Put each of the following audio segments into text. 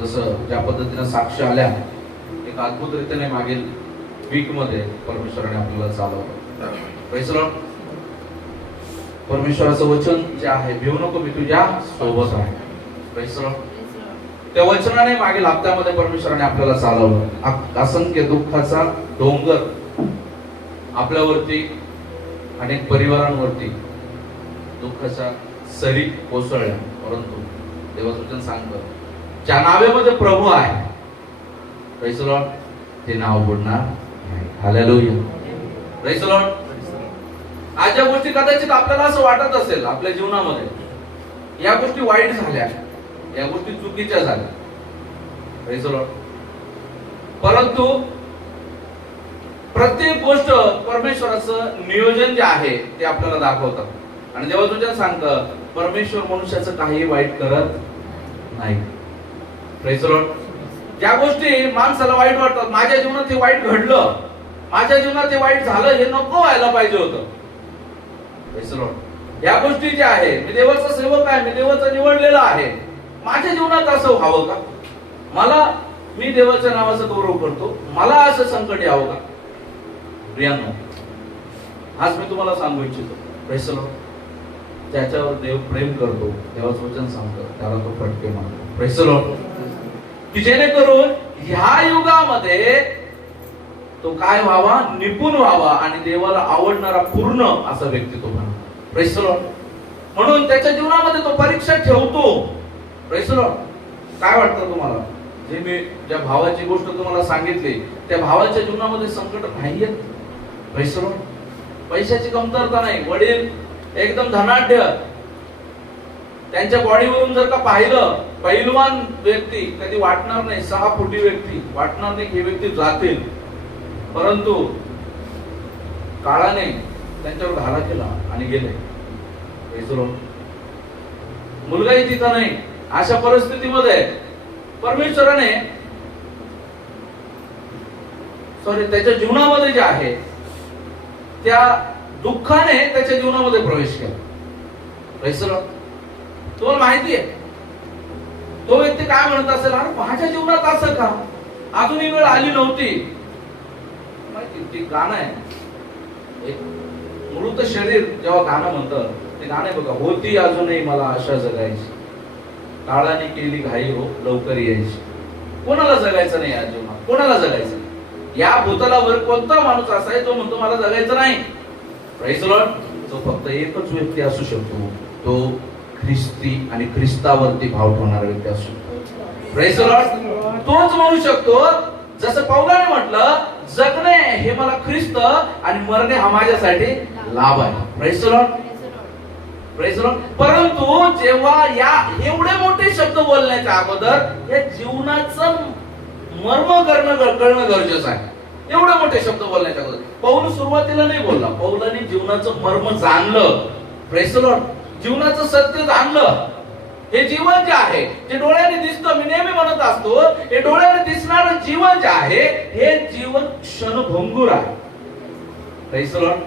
जसं ज्या पद्धतीने साक्ष आल्या, एक अद्भुत रीतीने मागील वीक मध्ये परमेश्वराने आपल्याला चालवलं. Praise the Lord. परमेश्वराचं वचन जे आहे, भिवू नको मी तुझ्या सोबत आहे. Praise the Lord. त्या वचनाने मागील हप्त्यामध्ये परमेश्वराने आपल्याला चालवलं. असंख्य दुःखाचा डोंगर आपल्यावरती, अनेक परिवारांवरती दुःखाच्या सरी कोसळल्या, परंतु देवाचं वचन सांगतं ज्या नावेमध्ये प्रभू आहे, प्रेज द लॉर्ड, ते नाव बुडणार नाही. हालेलुया. Praise the Lord. आज ज्या गोष्टी कदाचित आपल्याला असं वाटत असेल आपल्या जीवनामध्ये, या गोष्टी वाईट झाल्या, या गोष्टी चुकीच्या झाल्या, प्रेज द लॉर्ड, परंतु प्रत्येक गोष्ट परमेश्वराचं नियोजन जे आहे ते आपल्याला दाखवतात. आणि देवाचं वचन सांगतं परमेश्वर मनुष्याचं काही वाईट करत नाही. Praise the Lord. ज्या गोष्टी माणसाला वाईट वाटतात, माझ्या जीवनात हे वाईट घडलं, माझ्या जीवनात हे वाईट झालं, हे नको व्हायला पाहिजे होतं. Praise the Lord. या गोष्टी ज्या आहे, मी देवाचा सेवक आहे, मी देवाचा निवडलेला आहे, माझ्या जीवनात असं व्हावं का? मी देवाच्या नावाचं गौरव करतो, मला असं संकट यावं का? प्रियांनो, आज मी तुम्हाला सांगू इच्छितो, प्रेज द लॉर्ड, ज्याच्यावर देव प्रेम करतो, देवाचं वचन सांगतो, त्याला तो फटके मारतो. Praise the Lord. की जेणेकरून ह्या युगामध्ये तो काय व्हावा, निपुण व्हावा आणि देवाला आवडणारा पूर्ण असा व्यक्तित्व बनावा. Praise the Lord. म्हणून त्याच्या जीवनामध्ये तो परीक्षा ठेवतो. Praise the Lord. काय वाटतं तुम्हाला, जे मी ज्या भावाची गोष्ट तुम्हाला सांगितली, त्या भावाच्या जीवनामध्ये संकट नाहीयेत? Praise the Lord. पैशाची कमतरता नाही, वडील एकदम धनाढ्य, त्यांच्या बॉडीवरून जर का पाहिलं, पैलवान व्यक्ती, कधी वाटणार नाही 6 फुटी व्यक्ती, वाटणार नाही हे व्यक्ती जातील, परंतु काळाने त्यांच्यावर घाला केला आणि गेले. Praise the Lord. मुलगाही तिथं नाही. अशा परिस्थितीमध्ये परमेश्वराने त्याच्या जीवनामध्ये जे आहे त्या दुःखाने त्याच्या जीवनामध्ये प्रवेश केला. Praise the Lord. तुम्हाला माहिती आहे, तो व्यक्ती काय म्हणत असेल, अरे माझ्या जीवनात असं का, अजूनही वेळ आली नव्हती. माहिती ते गाणं आहे, एक मृत शरीर जेव्हा गाणं म्हणतं, ते गाणं आहे बघा, होती अजूनही मला आशा जगायची, काळाने केली घाई हो लवकर यायची. कोणाला जगायचं नाही या जीवनात, कोणाला जगायचं नाही. या भूतलावर कोणता माणूस असा आहे जो म्हणतो मला जगायचं नाही? Praise the Lord. तो फक्त एकच व्यक्ती असू शकतो, तो ख्रिस्ती आणि ख्रिस्तावरती भाव ठेवणारा व्यक्ती असू शकतो. Praise the Lord. तोच म्हणू शकतो, जसं पौलाने म्हटलं, जगणे हे मला ख्रिस्त आणि मरणे हा माझ्यासाठी लाभ आहे. Praise the Lord. Praise the Lord. परंतु जेव्हा या एवढे मोठे शब्द बोलण्याच्या अगोदर या जीवनाचं मर्म कळणं गरजेचं आहे. एवढे मोठे शब्द बोलण्याच्या अगोदर पौल सुरुवातीला नाही बोलला, पौलाने जीवनाचं मर्म जाणलं. Praise the Lord. जीवनाचं सत्य जाणलं. हे जीवन जे आहे, जे डोळ्याने दिसतं, मी नेहमी म्हणत असतो, हे डोळ्याने दिसणारं जीवन जे आहे, हे जीवन क्षणभंगूर आहे. Praise the Lord.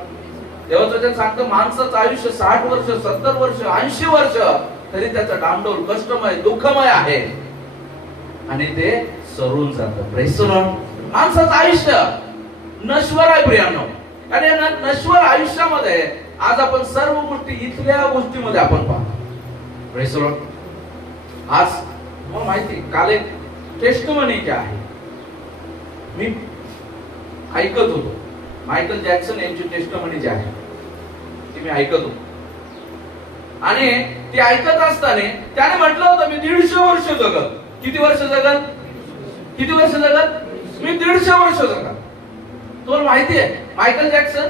देवाचं वचन सांगतं माणसाचं आयुष्य 60 वर्ष, 70 वर्ष, 80 वर्ष, तरी त्याचं डामडोल कष्टमय, दुःखमय आहे आणि ते सरून जातं. Praise the Lord. माणसाचं आयुष्य नश्वर आहे प्रियांनो. आणि नश्वर आयुष्यामध्ये आज आपण सर्व गोष्टी इथल्या गोष्टीमध्ये आपण पाहतो. Praise the Lord. आज मला माहिती, काल एक टेस्टमनी जे आहे मी ऐकत होतो, मायकल जॅक्सन यांची टेस्टमनी जी आहे ती मी ऐकत होतो. आणि ती ऐकत असताना त्याने म्हटलं होतं मी 150 वर्ष जगल. किती वर्ष जगल? किती वर्ष जगल? मी 150 वर्ष जगल. तुम्हाला माहिती आहे मायकल जॅक्सन,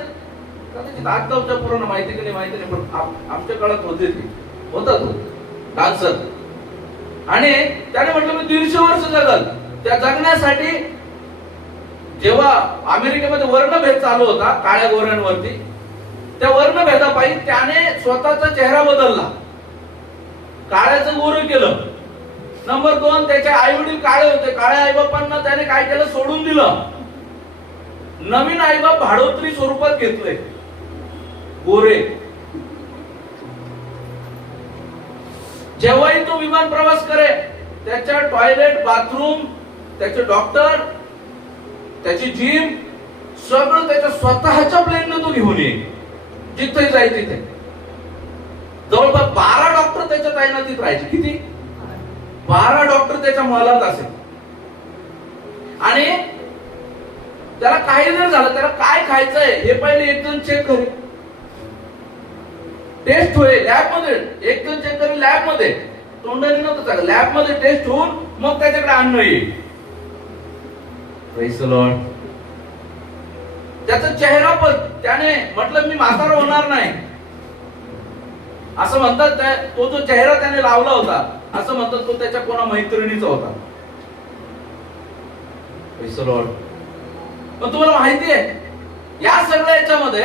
कदाचित आताच्या पूर्ण माहिती की नाही माहिती नाही, पण आमच्या काळात होते ते, होता तो डान्सर. आणि त्याने म्हटलं मी 150 वर्ष जगल. त्या जगण्यासाठी जेव्हा अमेरिकेमध्ये वर्णभेद चालू होता काळ्या गोऱ्यांवरती, त्या वर्णभेदापायी त्याने स्वतःचा चेहरा बदलला, काळ्याचं गोरं केलं. नंबर 2, त्याचे आई वडील काळे होते, काळ्या आईबापांना त्याने काय केलं, सोडून दिलं. नवीन आईबाप भाडोत्री स्वरूपात घेतले, गोरे. जेव्हाही तो विमान प्रवास करे त्याच्या टॉयलेट, बाथरूम, त्याचे डॉक्टर, त्याची जिम, सगळं त्याच्या स्वतःच्या प्लेनने तो घेऊन येईल. जिथे जाईल तिथे. जवळपास 12 डॉक्टर त्याच्या तैनातीत राहायचे. किती? 12 डॉक्टर त्याच्या महलात असेल. आणि त्याला काही जर झालं, त्याला काय खायचंय हे पहिले एक जण चेक करेल. टेस्ट होईल लॅब मध्ये, एक जण चेक करेल लॅब मध्ये. तोंडाने नव्हतं चालत, लॅब मध्ये टेस्ट होऊन मग त्याच्याकडे अन्न येईल. Praise the Lord. त्याचा चेहरा पण त्याने म्हटलं मी म्हातारा होणार नाही असं म्हणतात. तो जो चेहरा त्याने लावला होता असं म्हणतात तो त्याच्या कोणा मैत्रिणीचा होता. Praise the Lord. पण तुम्हाला माहिती आहे या सगळ्या याच्यामध्ये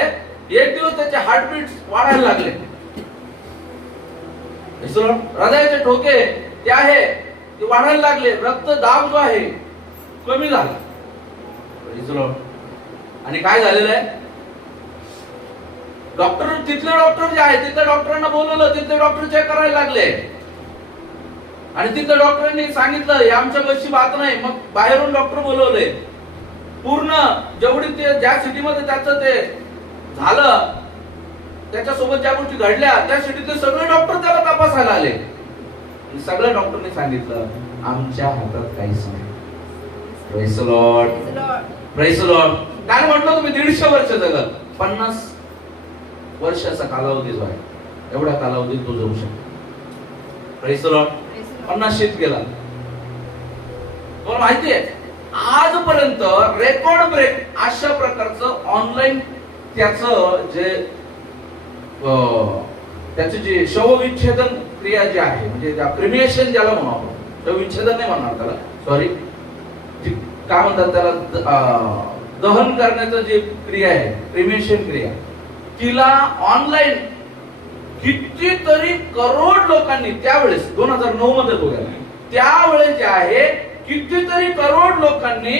एक दिवस त्याचे हार्टबीट वाढायला लागले. हृदयाचे ठोके ते आहे ते वाढायला लागले. रक्तदाब जो आहे कमी झाला. आणि काय झालेलं आहे, डॉक्टर, तिथले डॉक्टर जे आहे तिथल्या डॉक्टरांना बोलवलं. तिथले डॉक्टर चेक करायला लागले आणि तिथल्या डॉक्टरांनी सांगितलं हे आमच्या बसची बात नाही. मग बाहेरून डॉक्टर बोलवले. पूर्ण जेवढी ते ज्या सिटीमध्ये त्याचं ते झालं, त्याच्यासोबत ज्या गोष्टी घडल्या त्या सिटीतले सगळे डॉक्टर त्याला तपासायला आले. आणि सगळ्या डॉक्टरने सांगितलं आमच्या हातात काहीच नाही. Praise the Lord. Praise the Lord. काय म्हटलं तुम्ही 150 वर्ष जगत, 50 वर्षाचा कालावधी जो आहे एवढ्या कालावधीत तो जगू शकतो. Praise the Lord. 50 शीत गेला. तुम्हाला माहिती आहे आजपर्यंत रेकॉर्ड ब्रेक अशा प्रकारचं ऑनलाईन त्याचं जे शवविच्छेदन क्रिया जी आहे, म्हणजे क्रिमिएशन ज्याला म्हणू आपण, शवविच्छेदन नाही म्हणणार त्याला, सॉरी, काय म्हणतात त्याला, दहन करण्याचं जे क्रिया आहे क्रिमिएशन क्रिया, तिला ऑनलाईन कितीतरी करोड लोकांनी त्यावेळेस 2009 मध्ये तो गेला. त्यावेळेस जे आहे कितीतरी करोड लोकांनी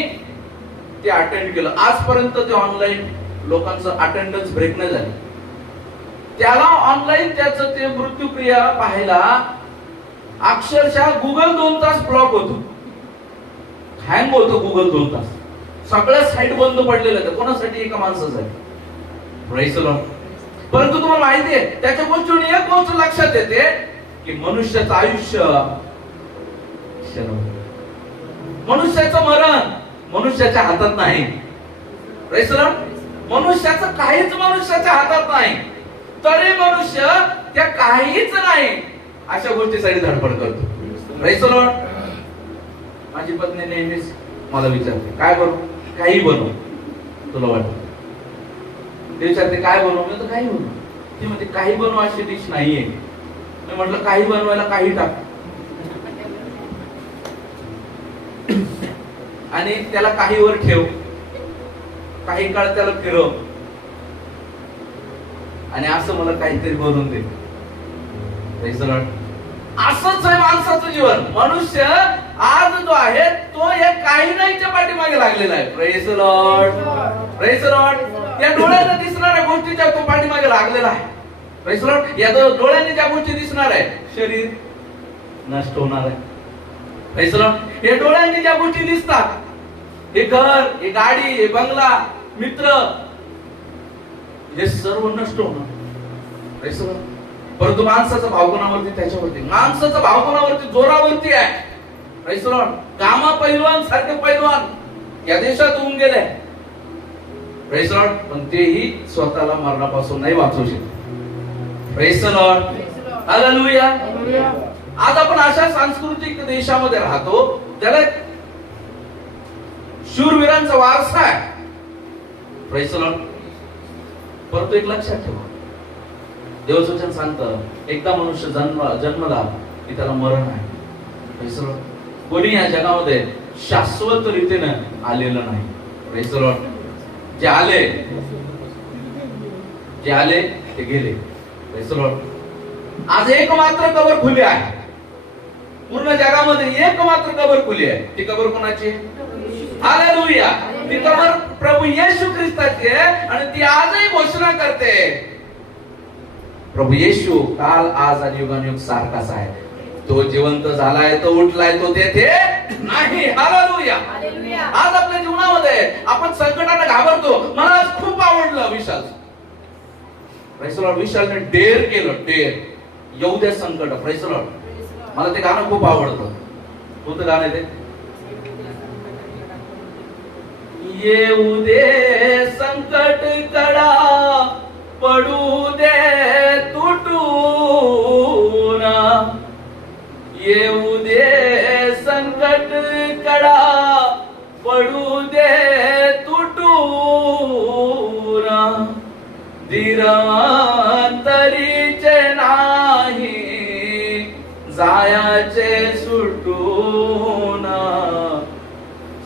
ते अटेंड केलं. आजपर्यंत ते ऑनलाईन लोकांचं अटेंडन्स ब्रेक नाही झाली. त्याला ऑनलाईन त्याचं ते मृत्यूक्रिया पाहायला अक्षरशः गुगल 2 तास ब्लॉक होतो, हँग होतो गुगल 2 तास. सगळ्या साईट बंद पडलेल्या आहेत. कोणासाठी? एका माणसासाठी. Praise the Lord. परंतु तुम्हाला माहिती आहे त्याच्या गोष्टीने एक गोष्ट लक्षात येते की मनुष्याचं आयुष्य, मनुष्याचं मरण मनुष्याच्या हातात नाही. Praise the Lord. मनुष्याचं काहीच मनुष्याच्या हातात नाही, तरी मनुष्य त्या काहीच नाही अशा गोष्टीसाठी धडपड करतो. Praise the Lord. माझी पत्नी नेहमीच मला विचारते काय बनवू, काही बनवू तुला वाटतं. ते विचारते काय बनवू, मी तर काही बनवू. ती म्हणते काही बनवू अशी डिश नाहीये. मी म्हटलं काही बनवायला काही टाक आणि त्याला काहीवर ठेव, काही काळ त्याला फिरव आणि असं मला काहीतरी बनवून दे. Praise the Lord. असंच आहे माणसाचं जीवन. मनुष्य आज जो आहे तो या काही नाहीच्या पाठीमागे लागलेला आहे. Praise the Lord. Praise the Lord. या डोळ्याने दिसणाऱ्या गोष्टीच्या तो पाठीमागे लागलेला आहे. Praise the Lord. या डोळ्याने ज्या गोष्टी दिसणार आहे शरीर नष्ट होणार आहे. Praise the Lord. या डोळ्यांनी ज्या गोष्टी दिसतात, हे घर, हे गाडी, हे बंगला, मित्र, हे सर्व नष्ट होणार. Praise the Lord. परंतु माणसाचा भाव कोणावरती? त्याच्यावरती. माणसाचा भाव कोणावरती? जोरावरती आहे. Praise the Lord. गामा पैलवान सारखे पैलवान या देशात होऊन गेले. Praise the Lord. पण तेही स्वतःला मरणापासून नाही वाचवू शकत. Praise the Lord. हालेलुया. आज आपण अशा सांस्कृतिक देशामध्ये राहतो ज्याला शूरवीरांचा वारसा आहे. Praise the Lord. परंतु एक लक्षात ठेवा, देवाचं वचन सांगतं एकदा मनुष्य जन्मला की त्याला मरण आहे. Praise the Lord. कोणी या जगामध्ये शाश्वत रीतीने आलेलं नाही. Praise the Lord. जे आले ते गेले. Praise the Lord. आज एक मात्र कबर खुली आहे. पूर्ण जगामध्ये एक मात्र कबर खुली आहे. ती कबर कोणाची? हालेलुया. ती कबर प्रभू येशू ख्रिस्ताची आहे आणि ती आजही घोषणा करते प्रभू येशू काल, आज आणि युगानुयुग सारखाच आहे. तो जिवंत झालाय, तो उठलाय, तो तेथे नाही. हालेलुया. आज आपल्या जीवनामध्ये आपण संकटाने घाबरतो. मला आज खूप आवडलं विशाल, विशालने डेअर केलं, डेअर. येऊ दे संकट. Praise the Lord. मला ते गाणं खूप आवडतं. कोणतं गाणं आहे ते? येऊ दे संकट कडा, पडू दे तुटून, येऊ दे संकट कडा, पडू दे तुटून, धीरांतरीचे नाही, जायाचे सुटून,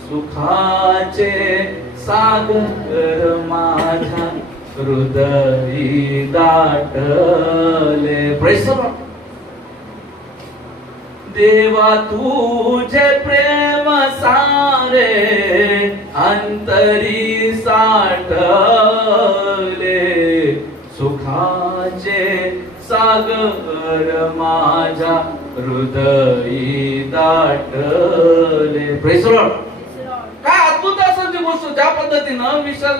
सुखाचे सागर माझ्या हृदयी दाटले. Praise the Lord. देवा तुझे प्रेम सारे अंतरी साठले, सुखाचे सागर माझ्या हृदयी दाटले. Praise the Lord. काय अद्भुत असं ती गोष्ट, ज्या पद्धतीनं विशाल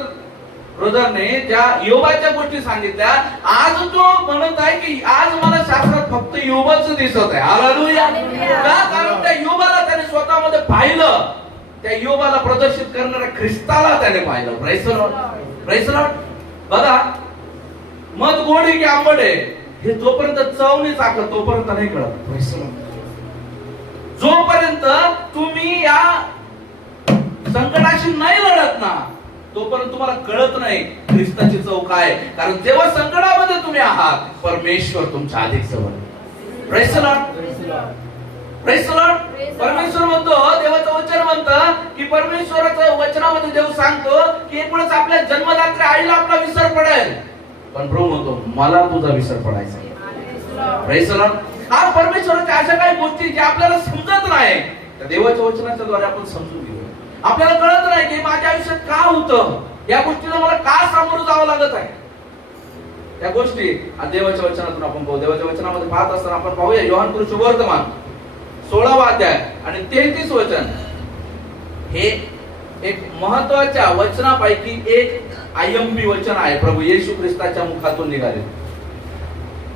ब्रदरने ज्या योबाच्या गोष्टी सांगितल्या. आज तो म्हणत आहे की आज मला शास्त्रात फक्त योबाच दिसत आहे. हालेलुया. का? कारण त्या योबाला त्याने स्वतःमध्ये पाहिलं, त्या योबाला प्रदर्शित करणाऱ्या ख्रिस्ताला त्याने पाहिलं. Praise the Lord. Praise the Lord. बघा, मध गोडी की आंबट आहे हे जोपर्यंत चव नाही चाकत तोपर्यंत नाही कळत. Praise the Lord. जोपर्यंत तुम्ही या संकटाशी नाही लढत ना, तोपर्यंत तुम्हाला कळत नाही ख्रिस्ताची चव काय. कारण जेव्हा संकटामध्ये तुम्ही आहात, परमेश्वर तुमच्या अधिक जवळ. Praise the Lord. Praise the Lord. परमेश्वर म्हणतो, देवाचं वचन म्हणतं की परमेश्वराच्या वचनामध्ये देव सांगतो की एकवेळेस आपल्या जन्मदात्री आईला आपला विसर पडेल, पण प्रभू म्हणतो मला तुझा विसर पडायचा. Praise the Lord. हा परमेश्वराच्या अशा काही गोष्टी ज्या आपल्याला समजत नाही, त्या देवाच्या वचनाच्या द्वारे आपण समजून घेऊ. आपल्याला कळत नाही की माझ्या आयुष्यात का होतं, या गोष्टीला मला का सामोरं जावं लागत आहे. त्या गोष्टी देवाच्या वचनातून आपण पाहू. देवाच्या वचनामध्ये पाहत असताना आपण पाहूया योहान सुवर्तमान 16वा अध्याय आणि 33 वचन. हे एक महत्वाच्या वचनापैकी एक आयंबी वचन आहे, प्रभू येशू ख्रिस्ताच्या मुखातून निघाले.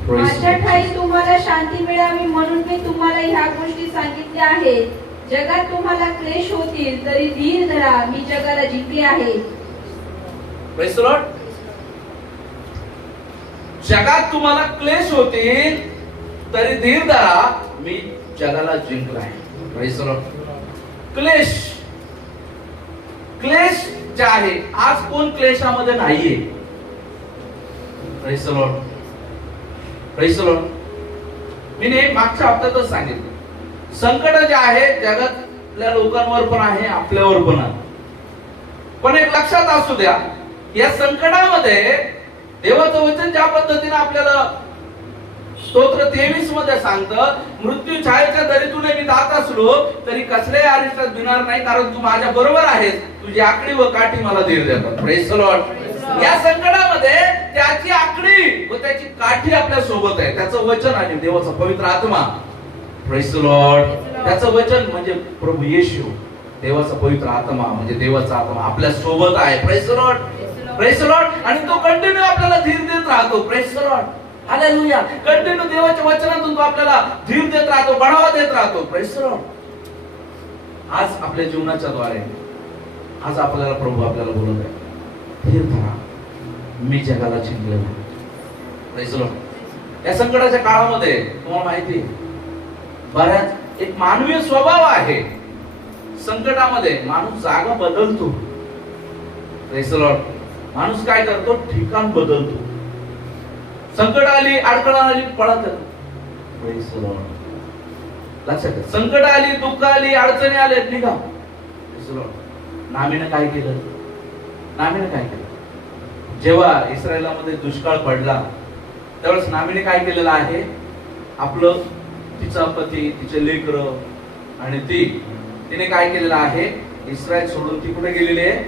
माझ्या ठाई तुम्हाला शांती मिळावी म्हणून मी तुम्हाला ह्या गोष्टी सांगितल्या आहेत. जगात तुम्हाला क्लेश होतील तरी धीर धरा, मी जगाला जिंकले आहे. Praise the Lord. जगात तुम्हाला क्लेश होतील तरी धीर धरा, मी जगाला जिंकला आहे. Praise the Lord. क्लेश, क्लेश जे आहे, आज कोण क्लेशामध्ये नाहीये. Praise the Lord. Praise the Lord. मी मागच्या हप्त्यातच सांगितलं, संकट जे आहे जगातल्या लोकांवर पण आहे, आपल्यावर पण आहे. पण एक लक्षात असू द्या, या संकटामध्ये देवाचं वचन ज्या पद्धतीने आपल्याला स्तोत्र 23 मध्ये सांगतं, मृत्यू छायेच्या दरीतून मी जात असलो तरी कसल्याही अरिष्टात भिणार नाही, कारण तू माझ्या बरोबर आहेस, तुझी आकडी व काठी मला धीर देतात. Praise the Lord. या संकटामध्ये त्याची आकडी व त्याची काठी आपल्या सोबत आहे. त्याचं वचन आहे देवाचा पवित्र आत्मा. Praise the Lord. त्याचं वचन म्हणजे प्रभू येशू, देवाचा पवित्र आत्मा म्हणजे देवाचा आत्मा आपल्या सोबत आहे. Praise the Lord. Praise the Lord. आणि तो कंटिन्यू आपल्याला धीर देत राहतो. Praise the Lord. Hallelujah. Continue देवाच्या वचनातून तो आपल्याला धीर देत राहतो, बढावा देत राहतो. Praise the Lord. आज आपल्या जीवनाच्या द्वारे आज आपल्याला प्रभू आपल्याला बोलत आहे, धीर धरा, मी जगाला जिंकले. Praise the Lord. या संकटाच्या काळामध्ये तुम्हाला माहिती आहे, बऱ्याच एक मानवीय स्वभाव आहे. संकटामध्ये माणूस जागा बदलतो. Praise the Lord. माणूस काय करतो, ठिकाण बदलतो. संकट आली, अडचण आली, पळत. Praise the Lord. लक्षात घ्या, संकट आली, दुःख आली, अडचणी आले, निघा. Praise the Lord. नामीने काय केलं? नामीने काय केलं? जेव्हा इस्रायलामध्ये दुष्काळ पडला त्यावेळेस नामीने काय केलेलं आहे, आपलं तिचा पती, तिचे लेकर आणि तिने काय केलेलं आहे, इस्रायल सोडून ती कुठे गेलेली आहे,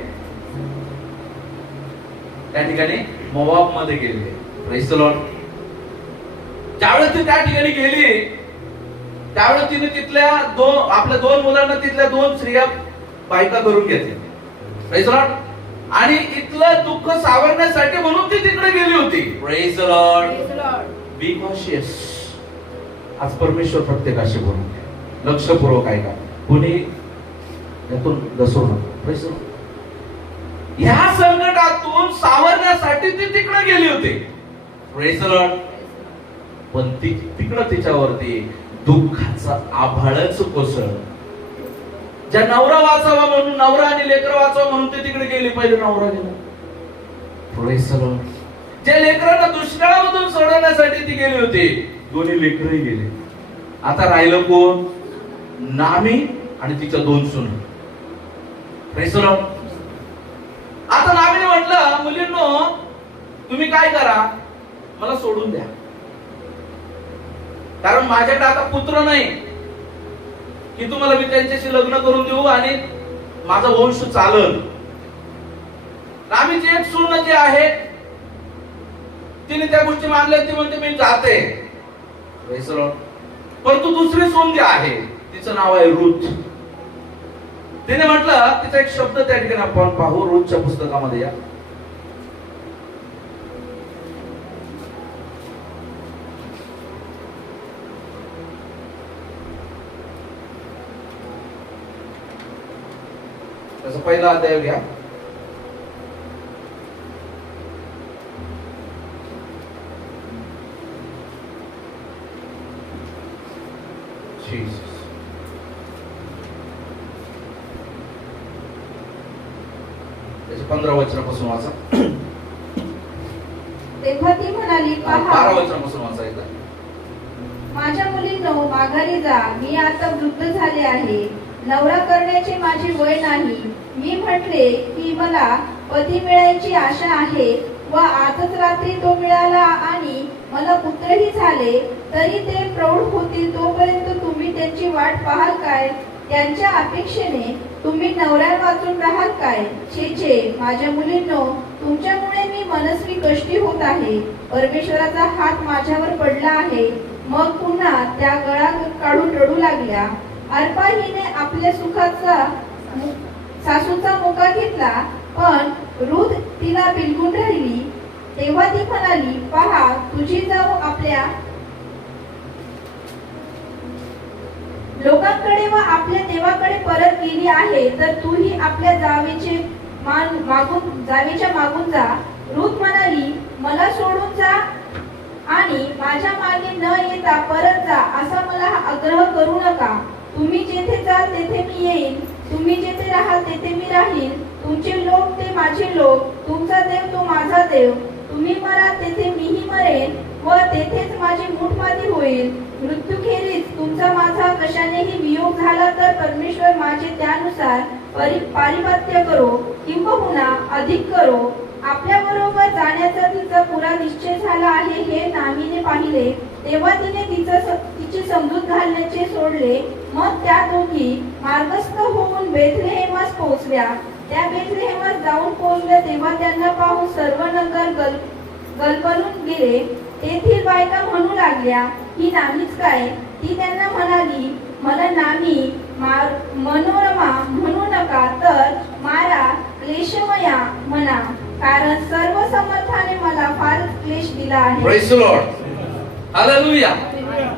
त्या ठिकाणी मोवाब मध्ये गेलेली आहे. Praise the Lord. ज्यावेळेस ती त्या ठिकाणी गेली, त्यावेळेस तिने तिथल्या आपल्या 2 मुलांना तिथल्या 2 स्त्रिया बायका करून घेतल्या. Praise the Lord. आणि इथलं दुःख सावरण्यासाठी म्हणून ती तिकडे गेली होती. Praise the Lord. Be cautious. आज परमेश्वर प्रत्येकाशी बोलून लक्षपूर्वक ऐका. कुणी यातून घसरू नका. Praise the Lord. ह्या संकटातून सावरण्यासाठी ती तिकडे गेली होती. Praise the Lord. पण ती तिकडं तिच्यावरती दुःखाचा आभाळच कोसळ. ज्या नवरा वाचावा म्हणून, नवरा आणि लेकर वाचावा म्हणून ती तिकडे गेली. पहिले नवरा गेला. Praise the Lord. ज्या लेकरांना दुष्काळामधून सोडवण्यासाठी ती गेली होती, दोन्ही लेकरही गेले. आता राहिलं कोण? नामी आणि तिच्या 2 सुना. Praise the Lord. आता नामीने म्हटलं, मुलींनो तुम्ही काय करा, मला सोडून द्या, कारण माझ्याकडे आता पुत्र नाही की तुम्हाला मी त्यांच्याशी लग्न करून देऊ आणि माझा वंश चालल. नामीची एक सून जी आहे तिने त्या गोष्टी मानल्या. ती म्हणते मी जाते. परंतु दुसरी सून जी आहे तिचं नाव आहे रूथ. तिने म्हटलं, तिचा एक शब्द त्या ठिकाणी आपण पाहू रूथच्या पुस्तकामध्ये. या त्याचा पहिला अध्याय घ्या. त्याच्या 15 वचनापासून वाचा. तेव्हा ती म्हणाली, 12 वचनापासून वाचायचं. माझ्या मुलींनो माघारी जा, मी आता वृद्ध झाले आहे, नवरा करण्याचे माझे वय नाही. मी म्हटले की मला पती मिळायची आशा आहे व आजच रात्री तो मिळाला आणि मला पुत्रही झाले, तरी ते प्रौढ होतील तोपर्यंत तुम्ही त्यांची वाट पाहाल काय? त्यांच्या अपेक्षेने तुम्ही नवऱ्या वाचून राहाल काय? छे छे माझ्या मुलींनो, तुमच्यामुळे मी मनस्वी कष्टी होत आहे. परमेश्वराचा हात माझ्यावर पडला आहे. मग पुन्हा त्या गळा काढून रडू लागल्या. अर्पा हिने आपल्या सुखाचा सासूचा मुका घेतला, पण रूथ तिला बिलगून राहिली. तेव्हा ती म्हणाली, पहा तुझी जाऊ आपल्या लोकांकडे व आपल्या देवाकडे परत गेली आहे, तर तूही आपल्या जावेच्या मागून जा. रूथ म्हणाली, मला सोडून जा आणि माझ्या मागे न येता परत जा, असा मला आग्रह करू नका. तुम्ही जेथे जाल तेथे मी येईन, तुम्ही जेथे राहाल तेथे मी राहील. तुमचे लोक ते माझे लोक, तुमचा देव तो माझा देव. तुम्ही मराल तेथे मीही मरेन व तेथेच माझी मूठमाती होईल. मृत्यूखेरीज तुमचा माझा कशानेही वियोग झाला तर परमेश्वर माझे त्यानुसार पारिपत्य करो किंबहुना अधिक करो. आपल्या बरोबर जाण्याचा तिचा पुरा निश्चय झाला आहे हे नामीने पाहिले. तेव्हा तिने तिची समजूत घालण्याचे सोडले. मग त्या दोघी मार्गस्थ होऊन बेथलेहेमास पोहोचल्या. त्या बेथलेहेमास जाऊन पोहोचल्या तेव्हा त्यांना पाहून सर्व नगर गलबलून गेले. तेथील बायका म्हणू लागल्या, ही नामीच काय? ती त्यांना म्हणाली, मला नामी मनोरमा म्हणू नका, तर मारा क्लेशमया म्हणा, कारण सर्व समर्थाने मला फारच क्लेश दिला आहे. Praise the Lord. Hallelujah.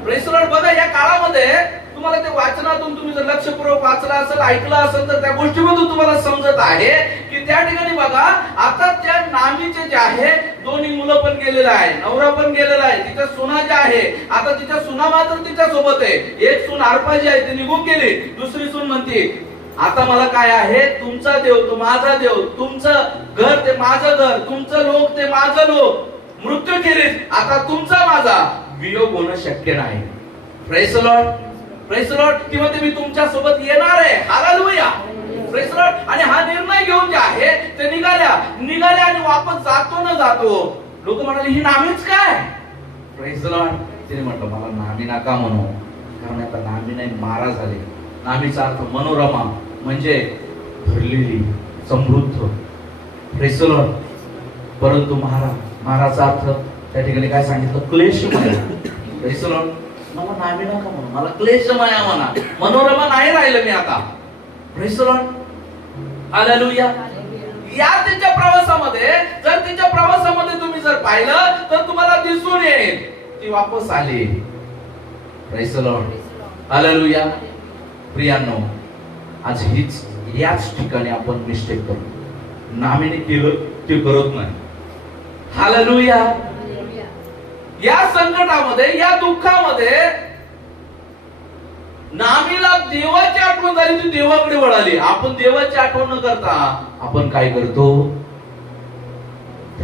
Praise the Lord. बघा या काळामध्ये तुम्हाला ते वाचनातून तुम्ही जर लक्षपूर्वक वाचलं असेल, ऐकलं असेल, तर त्या गोष्टीमधून तुम्हाला समजत आहे की त्या ठिकाणी बघा आता त्या नामीचे जे आहे दोन्ही मुलं पण गेलेलं आहे, नवरा पण गेलेला आहे, तिच्या सुना ज्या आहे आता तिच्या सुना मात्र तिच्या सोबत आहे. एक सून अर्पा जी आहे ती निघून गेली. दुसरी सून म्हणते, आता मला काय आहे, तुमचा देव तो माझा देव, तुमचं घर ते माझं घर, तुमचं लोक ते माझं लोक. मृत्यू केलीस आता तुमचा माझा वियोग होणं शक्य नाही. Praise the Lord. Praise the Lord. ती म्हणते मी तुमच्या सोबत येणार आहे. हालेलुया. Praise the Lord. आणि हा निर्णय घेऊन जे आहे ते निघाल्या आणि वापस जातो न जातो लोक म्हणाले, ही नामीच काय? Praise the Lord. तिने म्हटलं, मला नामी नका म्हणू, कारण आता नामी नाही मारा झाले. नामीचा अर्थ मनोरमा म्हणजे भरलेली, समृद्ध. Praise the Lord. परंतु माराचा अर्थ त्या ठिकाणी काय सांगितलं? क्लेशमय. Praise the Lord. मला नामी नका म्हणू, मला क्लेशमय म्हणा, मनोरमा नाही राहिलं मी आता. Praise the Lord. हालेलुया. या तिच्या प्रवासामध्ये, जर तिच्या प्रवासामध्ये तुम्ही जर पाहिलं तर तुम्हाला दिसून येईल ती वापस आली. Praise the Lord. हालेलुया. प्रियांनो, आज हीच याच ठिकाणी आपण मिस्टेक करतो. नामीने केलं ते करत नाही. हालेलुया. या संकटामध्ये, या दुःखामध्ये नामीला देवाची आठवण झाली, ती देवाकडे वळाली. आपण देवाची आठवण न करता आपण काय करतो?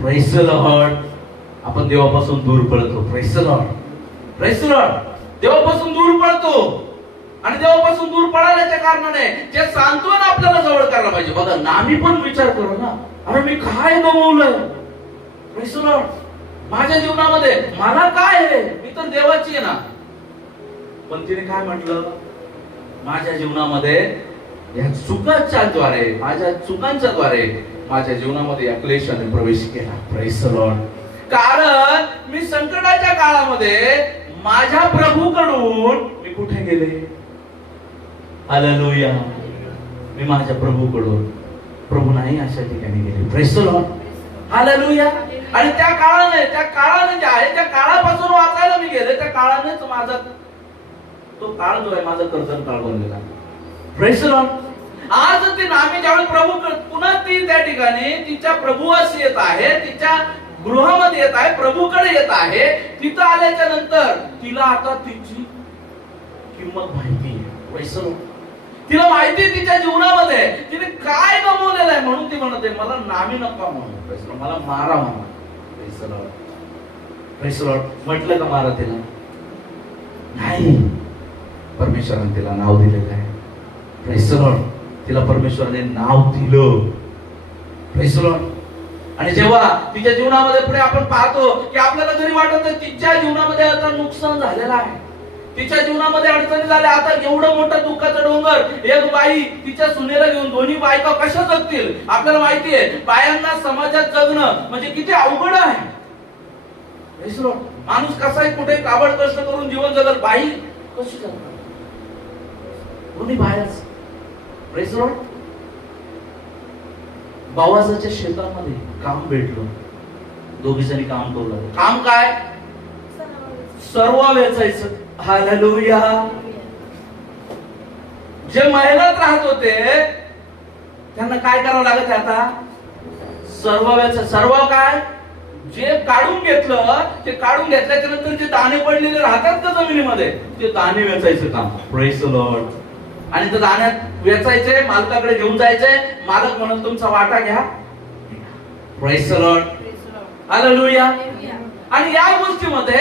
Praise the Lord. आपण देवापासून दूर पळतो. Praise the Lord. Praise the Lord. देवापासून दूर पळतो. आणि देवापासून दूर पळाल्याच्या कारणाने जे सांत्वन आपल्याला जवळ करायला पाहिजे. बघा, नामी पण विचार करू ना, अरे मी काय गमावलं? Praise the Lord. माझ्या जीवनामध्ये मला काय आहे? मी तर देवाची आहे ना. पण तिने काय म्हटलं? माझ्या जीवनामध्ये या चुकांच्या द्वारे, माझ्या चुकांच्या द्वारे माझ्या जीवनामध्ये या क्लेशाने प्रवेश केला. Praise the Lord. कारण मी संकटाच्या काळामध्ये माझ्या प्रभूकडून मी कुठे गेले? हालेलुया. मी माझ्या प्रभूकडून, प्रभू नाही अशा ठिकाणी गेले. Praise the Lord. हालेलुया. आणि त्या काळाने जे आहे, त्या काळापासून वाचायला मी गेले, त्या काळानेच माझा तो काळ जो आहे माझा कर्तन काळ बनलेला. Praise the Lord. आज ती नामी ज्यावेळी प्रभू, पुन्हा ती त्या ठिकाणी तिच्या प्रभूवाशी येत आहे, तिच्या गृहामध्ये येत आहे, प्रभूकडे येत आहे. तिथं आल्याच्या नंतर तिला आता तिची किंमत माहिती आहे. Praise the Lord. तिला माहिती आहे तिच्या जीवनामध्ये तिने काय गमावलेलं आहे, म्हणून ती म्हणते मला नामी नका म्हणू. Praise the Lord. मला मारा म्हणा. Praise the Lord. Praise the Lord. म्हटलं का मारा तिला? नाही. परमेश्वराने तिला नाव दिलेलं आहे. Praise the Lord. तिला परमेश्वराने नाव दिलं. Praise the Lord. आणि जेव्हा तिच्या जीवनामध्ये पुढे आपण पाहतो की आपल्याला जरी वाटत तिच्या जीवनामध्ये आता नुकसान झालेलं आहे, तिच्या जीवनामध्ये अडचणी झाल्या, आता एवढं मोठं दुःखाचं डोंगर, एक बाई तिच्या सुनेला घेऊन, दोन्ही बायका कशा जगतील? आपल्याला माहिती आहे बायांना समाजात जगणं म्हणजे किती अवघड आहे. Praise the Lord. माणूस कसाही कुठे काबड कष्ट करून जीवन जगत, बाई कशी जगणार? दोन्ही बायाच. Praise the Lord. बावाजाच्या शेतामध्ये काम भेटलं, दोघी जणी काम करू लागले. काम काय? सर्व वेचायचं. हालेलुया. जे मेहनत राहत होते त्यांना काय करावं लागत आहे आता? सर्व वेचायचं. सर्व काय? जे काढून घेतलं, ते काढून घेतल्याच्या नंतर जे दाणे पडलेले राहतात का जमिनीमध्ये, ते दाणे वेचायचं काम. Praise the Lord. आणि ते दाण्यात वेचायचे, मालकाकडे घेऊन जायचे. मालक म्हणून तुमचा वाटा घ्या. Praise the Lord. हालेलुया. आणि या गोष्टीमध्ये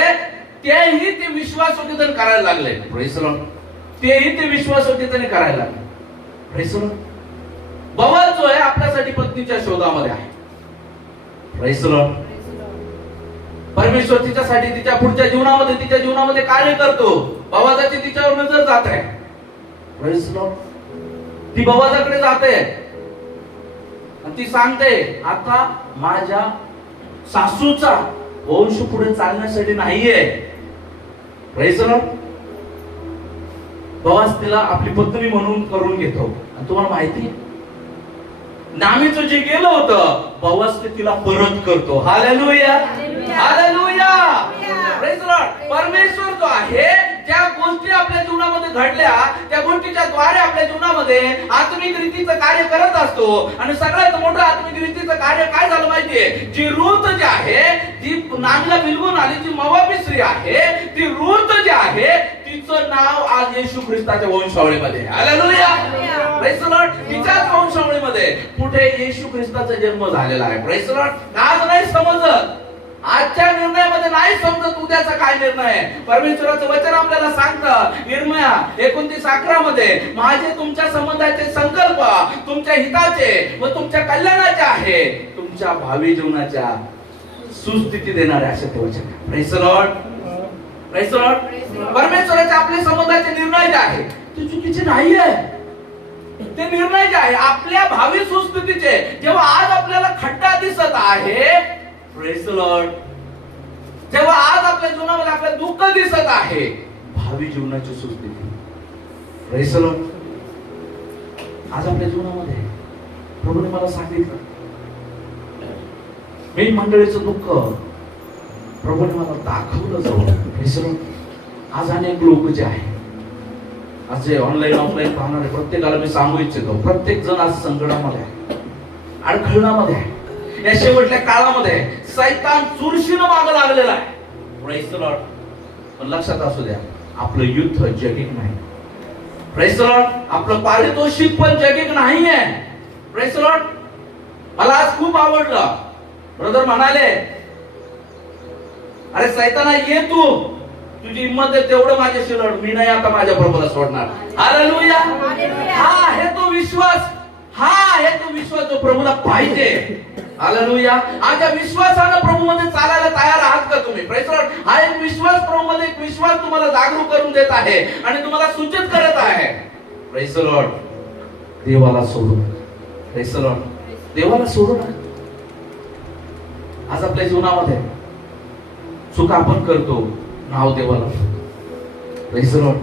तेही ते विश्वासोचितन करायला लागले. Praise the Lord. तेही ते विश्वासोचितने करायला लागले. Praise the Lord. बवाल जो आहे आपल्यासाठी पत्नीच्या शोधामध्ये आहे. Praise the Lord. परमेश्वर तिच्यासाठी, तिच्या पुढच्या जीवनामध्ये, तिच्या जीवनामध्ये कार्य करतो. बवाजाची तिच्यावर नजर जात आहे. Praise the Lord. ती बवाजाकडे जाते आणि ती सांगते आता माझ्या सासूचा वंश पुढे चालण्यासाठी नाहीये. Praise the Lord. बवाज तिला आपली पत्नी म्हणून करून घेतो. आणि तुम्हाला माहिती आहे नामीचं जे गेलं होतं, बवाज ते तिला परत करतो. Hallelujah. Hallelujah. Praise the Lord. परमेश्वर जो आहे, ज्या गोष्टी आपल्या जीवनामध्ये घडल्या, त्या गोष्टीच्या द्वारे आपल्या जीवनामध्ये आत्मिक रीतीचं कार्य करत असतो. आणि सगळ्यात मोठं आत्मिक रीतीचं कार्य काय झालं माहितीये? जी रूथ जी आहे, जी नामीला बिलगून आली, जी मोवाबी स्त्री आहे, ती रूथ जी आहे, तिचं नाव आज येशू ख्रिस्ताच्या वंशावळीमध्ये. हालेलुया. Praise the Lord. तिच्याच वंशावळीमध्ये पुढे येशू ख्रिस्ताचा जन्म झालेला आहे. Praise the Lord. आज नाही समजत, आजच्या निर्णयामध्ये नाही समजत उद्याचा काय निर्णय आहे. परमेश्वराचं वचन आपल्याला सांगतं इर्मिया 29:11 मध्ये, माझे तुमच्या संबंधाचे संकल्प तुमच्या हिताचे व तुमच्या कल्याणाचे आहे, तुमच्या भावी जीवनाच्या सुस्थिती देणारे असे ते वचन. Praise the Lord. Praise the Lord. परमेश्वराचे आपले संबंधाचे निर्णय जे आहे ते चुकीचे नाहीये. ते निर्णय जे आहे आपल्या भावी सुस्थितीचे. जेव्हा आज आपल्याला खड्डा दिसत आहे, प्रेज द लॉर्ड, जेव्हा आज आपल्या जीवनामध्ये आपल्याला दुःख दिसत आहे, भावी जीवनाची सुस्थिती. Praise the Lord. आज आपल्या जीवनामध्ये प्रभूने मला सांगितलं, मी मंडळीचं दुःख प्रभूने मला दाखवलं जाऊन. Praise the Lord. आज अनेक लोक जे आहे, आज जे ऑनलाईन ऑफलाईन पाहणारे प्रत्येकाला मी सांगू इच्छितो, प्रत्येक जण आज संकटामध्ये आहे, अडखळणामध्ये आहे. या शेवटच्या काळामध्ये सैतान चुरशीनं मागं लागलेला आहे. Praise the Lord. पण लक्षात असू द्या, आपलं युद्ध जगिक नाही. Praise the Lord. आपलं पारितोषिक पण जगिक नाहीये. Praise the Lord. मला आज खूप आवडलं, ब्रदर म्हणाले, अरे सैताना ये तू, तुझी हिंमत आहे तेवढं माझ्याशी लढ, मी नाही आता माझ्या प्रभूला सोडणार. हालेलुया. हा आहे तो विश्वास, हा आहे तो विश्वास जो प्रभूला पाहिजे. हालेलुया. आज या विश्वासानं प्रभूमध्ये चालायला तयार आहात का तुम्ही? Praise the Lord. हा एक विश्वास प्रभूमध्ये, एक विश्वास तुम्हाला जागरूक करून देत आहे आणि तुम्हाला सूचित करत आहे. Praise the Lord. देवाला सोडू. Praise the Lord. देवाला सोडू नका. आज आपल्या जीवनामध्ये चुका आपण करतो, नाव देवाला. Praise the Lord.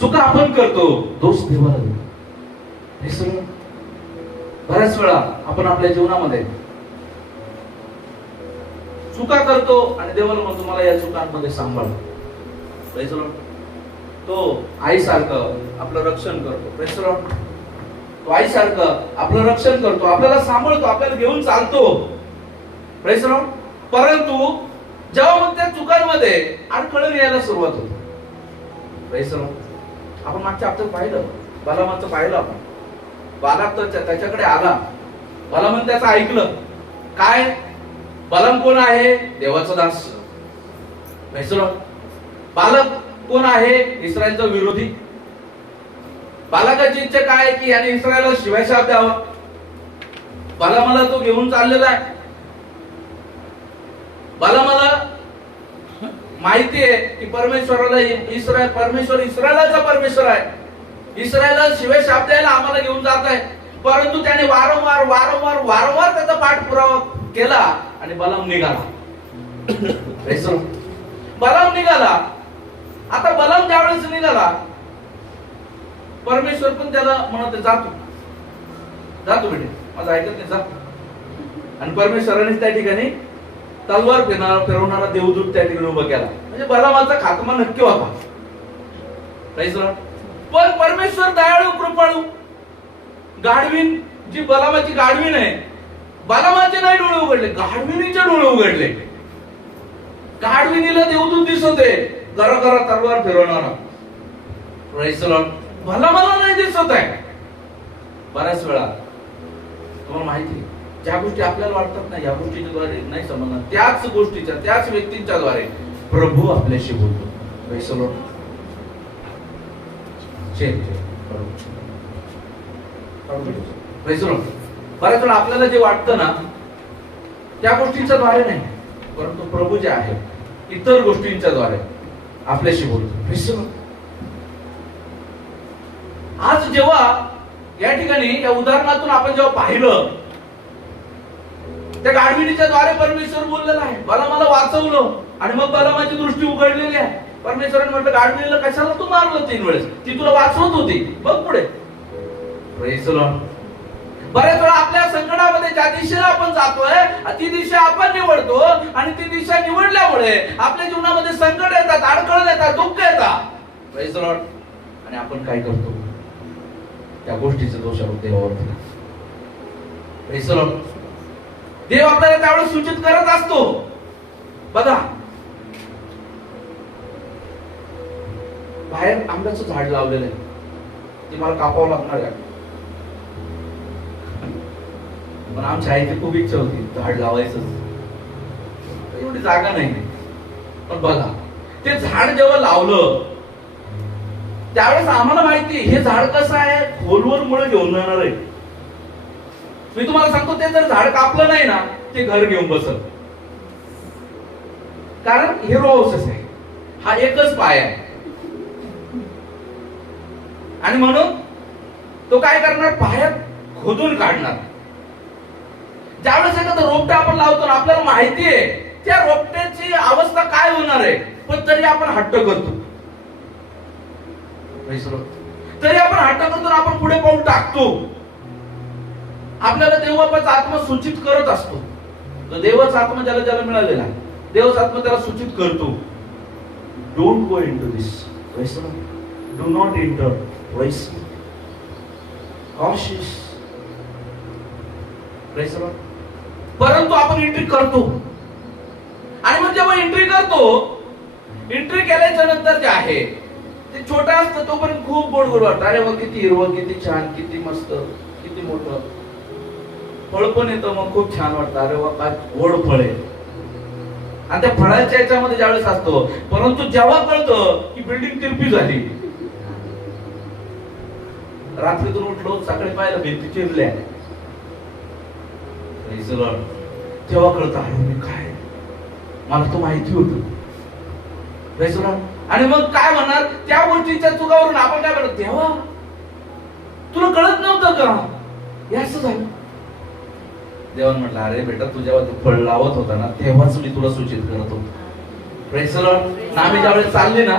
चुका आपण करतो, दोष देवाला देऊ. Praise the Lord. बऱ्याच वेळा आपण आपल्या जीवनामध्ये चुका करतो आणि देवाला म्हणतो मला या चुकांमध्ये सांभाळ. Praise the Lord. तो आईसारखं आपलं रक्षण करतो. Praise the Lord. तो आईसारखं आपलं रक्षण करतो, आपल्याला सांभाळतो, आपल्याला घेऊन चालतो. Praise the Lord. परंतु जेव्हा मग त्या चुकांमध्ये अडखळण यायला सुरुवात होते. Praise the Lord. आपण मागच्या हप्त्यात पाहिलं, बालामाचं पाहिलं आपण. बालाक तर त्याच्याकडे आला, बालामन त्याचं ऐकलं. काय? बालाम कोण आहे? देवाचा दास. Praise the Lord. बालक कोण आहे? इस्रायलचा विरोधी. बालकाची इच्छा काय की याने इस्रायलला शिवायशाप द्यावा. बालामाला तो घेऊन चाललेला आहे. बालामाला माहिती आहे की परमेश्वर इस्रायलाचा परमेश्वर आहे. इस्रायलला शिवाय शाप द्यायला आम्हाला घेऊन जात आहे. परंतु त्याने वारंवार त्याचा पाठपुरावा केला आणि बलाम निघाला. बलाम निघाला. आता बलाम ज्यावेळेस निघाला, परमेश्वर पण त्याला म्हणत जातो बेटे, माझं ऐकत नाही, जा. आणि परमेश्वराने त्या ठिकाणी तलवार फिरवणारा देवदूत त्या ठिकाणी उभा केला. म्हणजे बलामाचा खात्मा नक्की होता. Praise the Lord. पण परमेश्वर दयाळू कृपाळू, गाढवीन जी बलामाची गाढवीन आहे, बलामाचे नाही डोळे उघडले, गाढविनीचे डोळे उघडले. गाढविनीला देवदूत दिसत आहे, जरा तलवार फिरवणारा. Praise the Lord. बलामाला नाही दिसत आहे. बऱ्याच वेळा तुम्हाला माहिती आहे, ज्या गोष्टी आपल्याला वाटतात नाही, या गोष्टीच्या द्वारे नाही समजणार, त्याच गोष्टीच्या, त्याच व्यक्तींच्या द्वारे प्रभू आपल्याशी बोलतो. Praise the Lord. Praise the Lord. बऱ्याच वेळा आपल्याला जे वाटतं ना, त्या गोष्टींच्या द्वारे नाही, परंतु प्रभू जे आहे इतर गोष्टींच्या द्वारे आपल्याशी बोलतो. Praise the Lord. आज जेव्हा या ठिकाणी या उदाहरणातून आपण जेव्हा पाहिलं, त्या गाढविणीच्या द्वारे परमेश्वर बोललेला आहे. बलामाला वाचवलं आणि मग बलामाची दृष्टी उघडलेली आहे. परमेश्वराने म्हटलं, गाढविणीला कशाला तू मारलं 3 वेळेस? ती तुला वाचवत होती, बघ पुढे. Praise the Lord. बऱ्याच वेळा आपल्या संकटामध्ये ज्या दिशेला आपण जातोय, ती दिशा आपण निवडतो आणि ती दिशा निवडल्यामुळे आपल्या जीवनामध्ये संकट येतात, अडचण येतात, दुःख येतात. Praise the Lord. आणि आपण काय करतो? त्या गोष्टीचा दोष आपण देवावर दिला. Praise the Lord. देव आपल्याला त्यावेळेस सूचित करत असतो. बघा, बाहेर आंब्याचं झाड लावलेलं आहे, ते मला कापावं लागणार आहे. पण आमच्या आईची खूप इच्छा होती झाड लावायचं, एवढी जागा नाही. पण बघा, ते झाड जेव्हा लावलं त्यावेळेस आम्हाला माहिती हे झाड कसं आहे, खोलवर मुळे घेऊन जाणार आहे. मी तुम्हाला सांगतो, ते जर झाड कापलं नाही ना, ते घर घेऊन बसत. कारण हे रोवसच आहे, हा एकच पाय आहे. आणि म्हणून तो काय करणार, पायात खोदून काढणार. ज्यावेळेस एखादं रोपटं आपण लावतो ना, आपल्याला माहिती आहे त्या रोपट्याची अवस्था काय होणार आहे, पण तरी आपण हट्ट करतो. Praise the Lord. तरी आपण हट्ट करतो, आपण पुढे पाऊल टाकतो. आपल्याला देवाचा आत्मा सूचित करत असतो. देवाचा आत्मा ज्याला ज्याला मिळालेला आहे, देवाचा आत्मा त्याला सूचित करतो. Don't go into this. Praise the Lord. Do not enter. Praise the Lord. Cautious. Praise the Lord. परंतु आपण एंट्री करतो. आणि मग जेव्हा एंट्री करतो, एंट्री केल्याच्या नंतर जे आहे ते छोटा असतं तोपर्यंत खूप गोड गोड वाटतं. अरे वा किती हिरवं, किती छान, किती मस्त, किती मोठं फळ पण येतं. मग खूप छान वाटतं. अरे वा काय गोड फळ आहे. आणि त्या फळाच्या याच्यामध्ये ज्यावेळेस असतो, परंतु जेव्हा कळतं की बिल्डिंग तिरपी झाली, रात्रीतून उठलो, सकाळी पाहिलं भिंती चिरल्या, तेव्हा कळतं अरे मी काय, मला तो माहिती होतं. आणि मग काय म्हणणार, त्या गोष्टीच्या चुकावरून आपण काय म्हणतो, तेव्हा तुला कळत नव्हतं का हे असं झालं. देवान म्हटलं अरे बेटा, तू जेव्हा ते फळ लावत होता ना, तेव्हाच मी तुला सूचित करत होतो. Praise the Lord. आम्ही ज्यावेळेस चालले ना,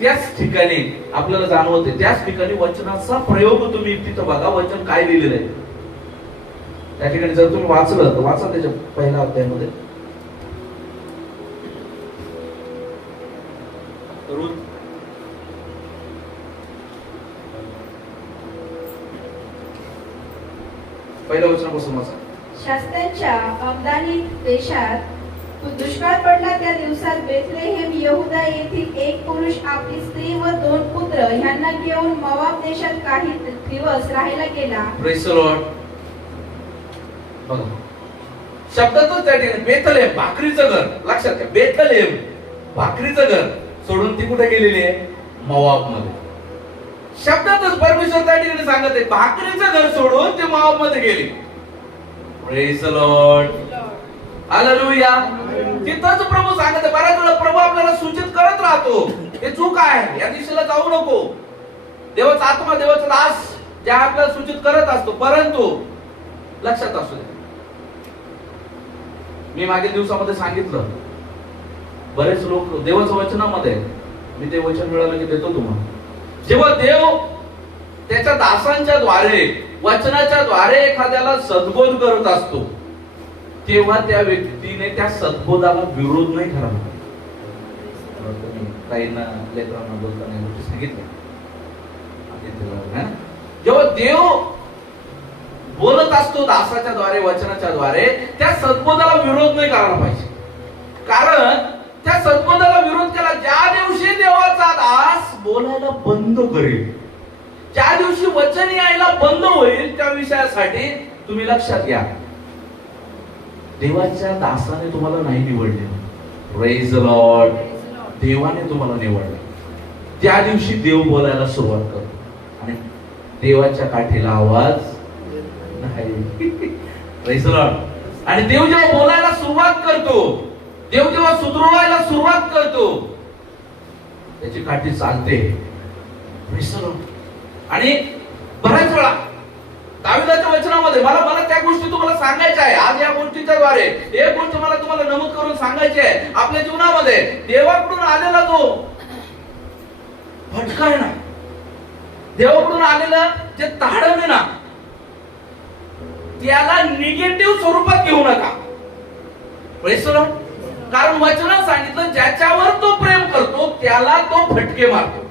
त्याच ठिकाणी आपल्याला जाणवते, त्याच ठिकाणी वचनाचा प्रयोग तुम्ही तिथं बघा, वचन काय लिहिलेलं आहे त्या ठिकाणी. जर तुम्ही वाचलं तर वाचा त्याच्या पहिल्या अध्यायामध्ये. पहिल्या वचनापासून वाचा. शास्त्यांच्या अब्दानी देशात दुष्काळ पडला त्या दिवसात बेथलेहेम यहुदा येथील एक पुरुष आपली स्त्री व 2 पुत्र ह्यांना घेऊन मोआब देशात काही दिवस राहायला गेला. Praise the Lord. बघा शब्दातच त्या ठिकाणी बेथलेहेम भाकरीचं घर, लक्षात घ्या. बेथलेहेम भाकरीचं घर सोडून ती कुठे गेलेली आहे, मोआब मध्ये. शब्दातच परमेश्वर त्या ठिकाणी सांगत आहे, भाकरीचं घर सोडून ते मोआब मध्ये गेली. Praise the Lord. हालेलुया. तिथंच प्रभू सांगत आहे. बऱ्याच वेळा प्रभू आपल्याला सूचित करत राहतो, हे चूक आहे, या दिशेला जाऊ नको. देवाचा आत्मा, देवाचा दास ज्या आपल्याला सूचित करत असतो, परंतु लक्षात असू दे, मी मागील दिवसामध्ये सांगितलं, बरेच लोक देवाच्या वचनामध्ये, मी ते वचन मिळालं की देतो तुम्हाला. जेव्हा देव त्याच्या दासांच्या द्वारे, वचनाच्या द्वारे एखाद्याला सद्बोध करत असतो, तेव्हा त्या व्यक्तीने त्या सद्बोधाला विरोध नाही करावा. काहींना लेकरांना बोलताना गोष्टी सांगितल्या. जेव्हा देव बोलत असतो दासाच्या द्वारे, वचनाच्या द्वारे, त्या सद्बोधाला विरोध नाही करायला पाहिजे. कारण त्या सद्बोधाला विरोध केला, ज्या दिवशी देवाचा दास बोलायला बंद करेल, ज्या दिवशी वचन यायला बंद होईल, त्या विषयासाठी तुम्ही लक्षात घ्या, देवाच्या दासाने तुम्हाला नाही निवडले. Praise the Lord. देवाने तुम्हाला निवडले. त्या दिवशी देव बोलायला सुरुवात करतो आणि देवाच्या काठीला आवाज नाही. Praise the Lord. आणि देव जेव्हा बोलायला सुरुवात करतो, देव जेव्हा सुधरवायला सुरुवात करतो, त्याची काठी चालते. Praise the Lord. आणि बऱ्याच वेळा दाविदाच्या वचनामध्ये मला त्या गोष्टी तुम्हाला सांगायच्या आहे. आज या गोष्टीच्या द्वारे एक गोष्ट मला तुम्हाला नमूद करून सांगायची आहे. आपल्या जीवनामध्ये देवाकडून आलेला जो फटका आहे ना, देवाकडून आलेलं जे ताडण आहे ना, त्याला निगेटिव्ह स्वरूपात घेऊ नका. Praise the Lord. कारण वचनात सांगितलं, ज्याच्यावर तो प्रेम करतो त्याला तो फटके मारतो.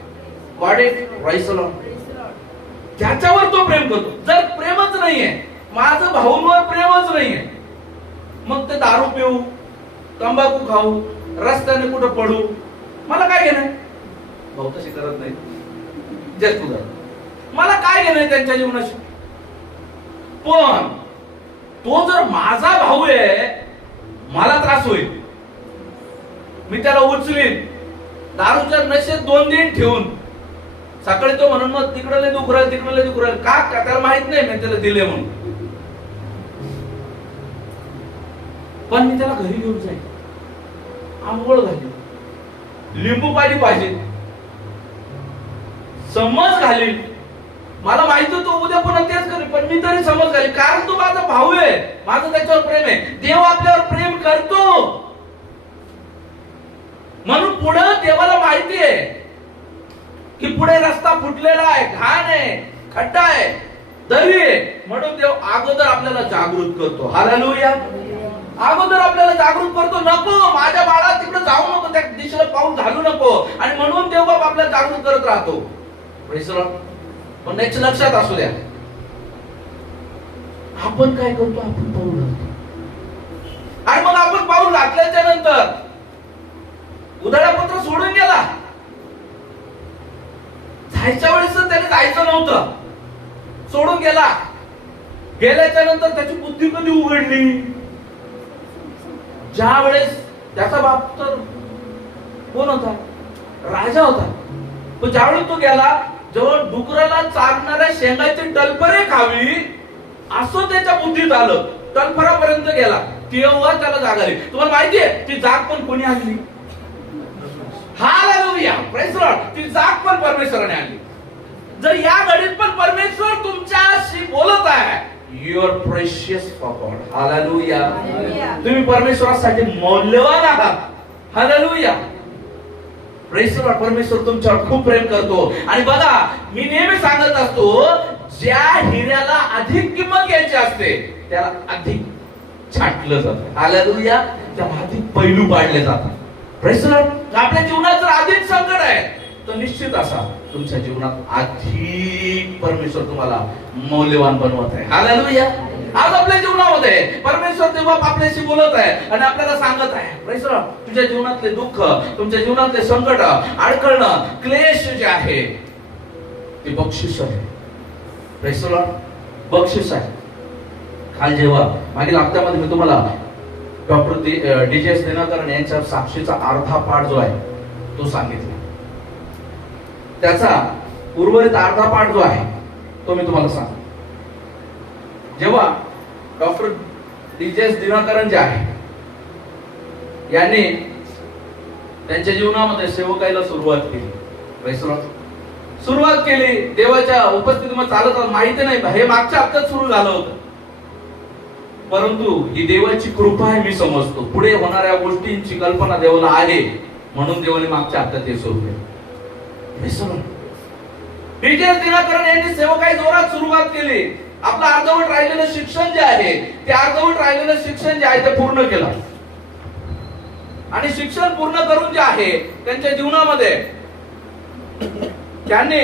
God is praise the Lord. ज्याच्यावर तो प्रेम करतो. जर प्रेमच नाहीये, माझं भाऊंवर प्रेमच नाहीये, मग ते दारू पिऊ, तंबाखू खाऊ, रस्त्याने कुठं पडू, मला काय घेणं. भाऊ तशी करत नाही, जस्ट उदाहरण, मला काय घेणं त्यांच्या जीवनाशी. पण तो जर माझा भाऊ आहे, मला त्रास होईल. मी त्याला उचलीन, दारूच्या नशेत 2 दिन ठेवून, सकाळी तो म्हणून मग तिकडले दुख राहील, तिकडले दुख राहील, का त्याला माहित नाही मी त्याला दिले म्हणून. पण मी त्याला घरी घेऊन जाईल, आंघोळ घालीन, लिंबू पाणी पाहिजे, समज घालीन. मला माहिती तो उद्या पुन्हा तेच करेल, पण मी तरी समज घालीन. कारण तो माझा भाऊ आहे, माझं त्याच्यावर प्रेम आहे. देव आपल्यावर प्रेम करतो, म्हणून पुढे देवाला माहिती आहे की पुढे रस्ता फुटलेला आहे, घाण आहे, खड्डा आहे, दरी आहे, म्हणून देव अगोदर आपल्याला जागृत करतो. हालेलुया. अगोदर आपल्याला जागृत करतो. नको, माझ्या बाळा तिकडे जाऊ नको, त्या दिशेला पाऊल घालू नको, आणि म्हणून देव बाप आपल्याला जागृत करत राहतो. Praise the Lord. पण याच्या लक्षात असू द्या, आपण काय करतो? आपण पाऊल घालतो, आणि मग आपण पाऊल घातल्याच्या नंतर उधळपत्र सोडून गेला. जायच्या वेळेस त्याने जायचं नव्हतं, सोडून गेला. गेल्याच्या नंतर त्याची बुद्धी कधी उघडली? ज्या वेळेस त्याचा बाप तर कोण होता? राजा होता. पण ज्यावेळेस तो गेला, जेव्हा डुकराला चालणाऱ्या शेंगाची टलपरे खावी असं त्याच्या बुद्धीत आलं, टलपरापर्यंत गेला, तेव्हा त्याला जाग आली. तुम्हाला माहितीये ती जाग पण कोणी आणली? हालेलुया. Praise the Lord. ती जाग पण परमेश्वराने आणली. जर या घडीत पण परमेश्वर तुमच्याशी बोलत आहे, you are precious for God. Hallelujah. तुम्ही परमेश्वरासाठी मौल्यवान आहात. हालेलुया. Praise the Lord. परमेश्वर तुमच्यावर खूप प्रेम करतो. आणि बघा, मी नेहमी सांगत असतो, ज्या हिऱ्याला अधिक किंमत घ्यायची असते त्याला अधिक छाटलं जातं. हालेलुया. त्याला अधिक पैलू पाडले जातात. Praise the Lord. आपल्या जीवनात जर अधिक संकट आहे तर निश्चित असा तुमच्या जीवनात अधिक परमेश्वर तुम्हाला मौल्यवान बनवत आहे. हालेलुया. आज आपल्या जीवनामध्ये परमेश्वर तेव्हा आपल्याशी बोलत आहे आणि आपल्याला सांगत आहे, प्रेज द लॉर्ड, तुझ्या जीवनातले दुःख, तुमच्या जीवनातले संकट, अडकळणं, क्लेश जे आहे ते बक्षीस आहे. Praise the Lord. बक्षीस आहे. काल जेव्हा मागील हप्त्यामध्ये मी तुम्हाला डॉक्टर DJS दिनकरन यांच्या साक्षीचा अर्धा पाठ जो आहे तो सांगितला, त्याचा उर्वरित अर्धा पाठ जो आहे तो मी तुम्हाला सांगतो. जेव्हा डॉक्टर DJS दिनकरन जे आहे यांनी त्यांच्या जीवनामध्ये सेवकाईला सुरुवात केली. Praise the Lord. सुरुवात केली, देवाच्या उपस्थितीमध्ये चालत, माहिती नाही हे मागच्या हप्त्यात सुरू झालं होतं, परंतु ही देवाची कृपा आहे मी समजतो. पुढे होणाऱ्या गोष्टींची कल्पना देवाला आहे, म्हणून देवाने मागच्या हप्त्यात हे सुरू केलं. DJS दिनकरन यांनी सेवकाई जोरात सुरुवात केली. आपलं अर्धवट राहिलेलं शिक्षण जे आहे ते अर्धवट राहिलेलं शिक्षण जे आहे ते पूर्ण केलं, आणि शिक्षण पूर्ण करून जे आहे त्यांच्या जीवनामध्ये त्यांनी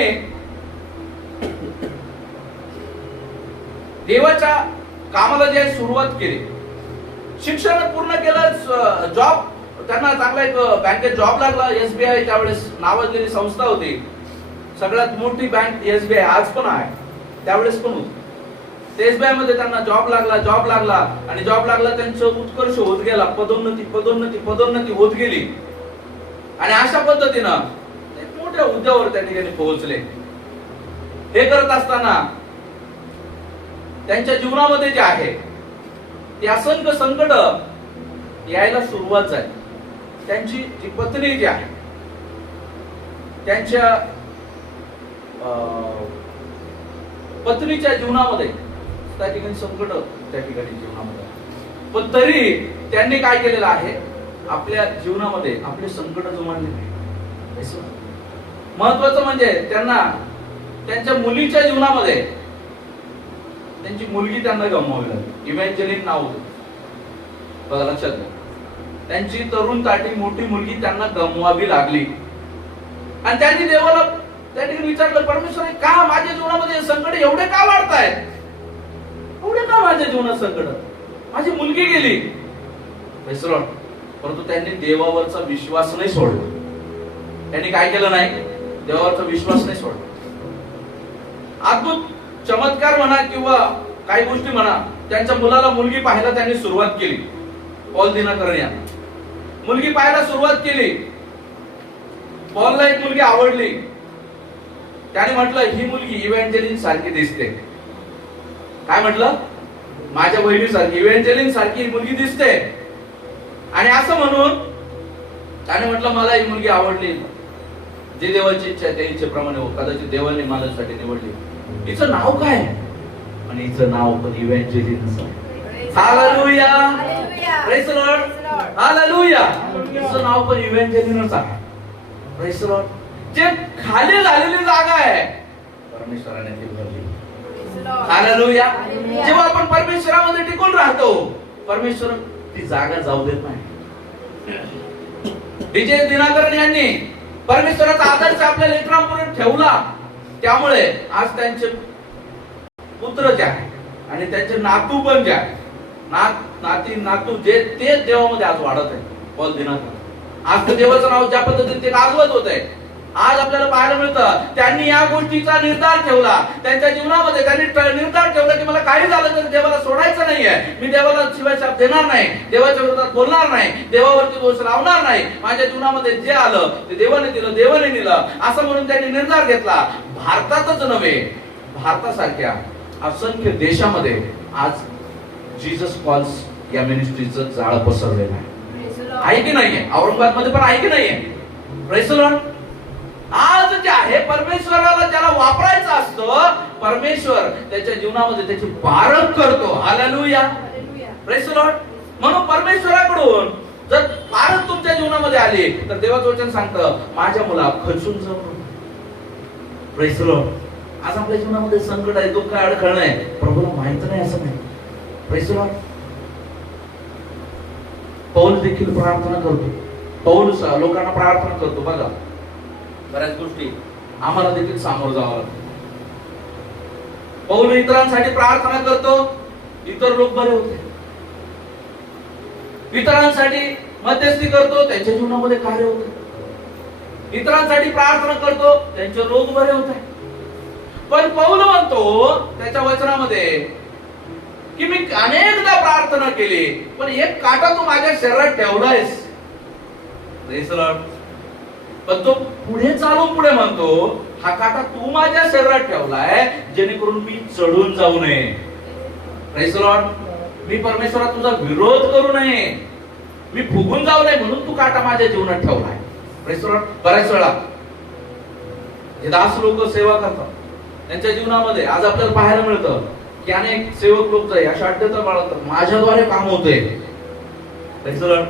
देवाच्या कामाला जे सुरुवात केली. शिक्षण पूर्ण केलं, जॉब त्यांना चांगला एक बँकेत जॉब लागला. SBI त्यावेळेस नावाजलेली संस्था होती, सगळ्यात मोठी बँक SBI आज पण आहे, त्यावेळेस पण होती. SBI मध्ये त्यांना जॉब लागला आणि जॉब लागला, त्यांचं उत्कर्ष होत गेला, पदोन्नती होत गेली, आणि अशा पद्धतीनं मोठ्या हुद्द्यावर त्या ठिकाणी पोहोचले. हे करत असताना त्यांच्या जीवनामध्ये जे आहे ते असंख्य संकट यायला सुरुवात झाली. त्यांची जी पत्नी जी आहे त्यांच्या पत्नीच्या जीवनामध्ये त्या ठिकाणी संकट त्या ठिकाणी जीवनामध्ये, पण तरी त्यांनी काय केलेलं आहे, आपल्या जीवनामध्ये आपले संकट जुमानले नाही. महत्वाचं म्हणजे त्यांना त्यांच्या मुलीच्या जीवनामध्ये त्यांची मुलगी त्यांना गमवावी लागली. इव्हॅन्जेलिन नाव होतं, बघा लक्षात घ्या. त्यांची तरुण ताटी मोठी मुलगी त्यांना गमवावी लागली, आणि त्यांनी देवाला त्या ठिकाणी विचारलं, परमेश्वर का माझ्या जीवनामध्ये संकट एवढे का वाढतायत? एवढे का माझ्या जीवनात संकट? माझी मुलगी गेली. परंतु त्यांनी देवावरचा विश्वास नाही सोडला. त्यांनी काय केलं नाही? देवावरचा विश्वास नाही सोडला. अद्भुत चमत्कार म्हणा किंवा काही गोष्टी म्हणा, त्यांच्या मुलाला मुलगी पाहायला त्यांनी सुरुवात केली. पॉल दिनकरन यांनी मुलगी पाहायला सुरुवात केली. पॉलला एक मुलगी आवडली. त्याने म्हटलं, ही मुलगी इव्हॅन्जेलिन सारखी दिसते. काय म्हटलं? माझ्या बहिणीसारखी, इव्हॅन्जेलिन सारखी ही मुलगी दिसते. आणि असं म्हणून त्याने म्हटलं, मला ही मुलगी आवडली, जे देवाची इच्छा आहे त्या इच्छेप्रमाणे हो. कदाचित देवाने माझ्यासाठी निवडली. हिचं नाव काय? आणि हिचं नाव पण Evangeline. Hallelujah. Praise the Lord. Hallelujah. हिचं नाव पण इव्हॅन्जेलिनच आहे. Praise the Lord. जे खाली झालेली जागा आहे परमेश्वराने ती भरली. हालेलुया. जेव्हा आपण परमेश्वरामध्ये टिकून राहतो परमेश्वर ती जागा जाऊ देत नाही. विजय दिनाकरन यांनी परमेश्वराचा आदर्श आपल्या लेकरांपुढे ठेवला. त्यामुळे आज त्यांचे पुत्र जे आहे आणि त्यांचे नातू पण जे आहे नाती नातू जे ते देवामध्ये आज वाढत आहे. पॉल दिनाकर आज तर देवाचं नाव ज्या पद्धतीने ते गाजवत होत आहे आज आपल्याला पाहायला मिळतं. त्यांनी या गोष्टीचा निर्धार ठेवला त्यांच्या जीवनामध्ये. त्यांनी निर्धार ठेवला की मला काही झालं तर देवाला सोडायचं नाहीये. मी देवाला शिवाशाप देणार नाही, देवाच्या विरोधात बोलणार नाही, देवावरती दोष लावणार नाही. माझ्या जीवनामध्ये जे आलं ते देवाने दिलं, देवाने दिलं असं म्हणून त्यांनी निर्धार घेतला. भारतातच नव्हे भारतासारख्या असंख्य देशामध्ये आज जीसस कॉल्स या मिनिस्ट्रीचं जाळं पसरलेलं आहे की नाहीये? औरंगाबाद मध्ये पण आहे की नाहीये? Praise the Lord. आज जे आहे परमेश्वराला ज्याला वापरायचं असतं परमेश्वर त्याच्या जीवनामध्ये त्याची पारख करतो. हालेलुया. Praise the Lord. म्हणून परमेश्वराकडून जर पारख तुमच्या जीवनामध्ये आली तर देवाचं वचन सांगतं माझ्या मुला खचून जाऊ नको. Praise the Lord. आज आपल्या जीवनामध्ये संकट आहे, दुःख आहे, अडखळण आहे, प्रभूला माहित नाही असं नाही. Praise the Lord. पौल देखील प्रार्थना करतो. पौल लोकांना प्रार्थना करतो. बघा बऱ्याच गोष्टी आम्हाला देखील सामोरं जावं लागतं. पौल इतरांसाठी प्रार्थना करतो, इतर लोक बरे होते. इतरांसाठी मध्यस्थी करतो, त्यांच्या जीवनामध्ये कार्य होते. इतरांसाठी प्रार्थना करतो, त्यांचे रोग बरे होते. पण पौल म्हणतो त्याच्या वचनामध्ये की मी अनेकदा प्रार्थना केली पण एक काटा तू माझ्या शरीरात ठेवलायस. Praise the Lord. पण तो पुढे चालून पुढे म्हणतो हा काटा तू माझ्या शरीरात ठेवलाय जेणेकरून मी चढून जाऊ नये. Praise the Lord. मी परमेश्वरा तुझा विरोध करू नये, मी फुगून जाऊ नये म्हणून तू काटा माझ्या जीवनात ठेवलाय. Praise the Lord. बऱ्याच वेळा हे दास लोक सेवा करतात त्यांच्या जीवनामध्ये आज आपल्याला पाहायला मिळतं की अनेक सेवक लोक अशा अड्डता बाळगतात माझ्याद्वारे काम होते. Praise the Lord.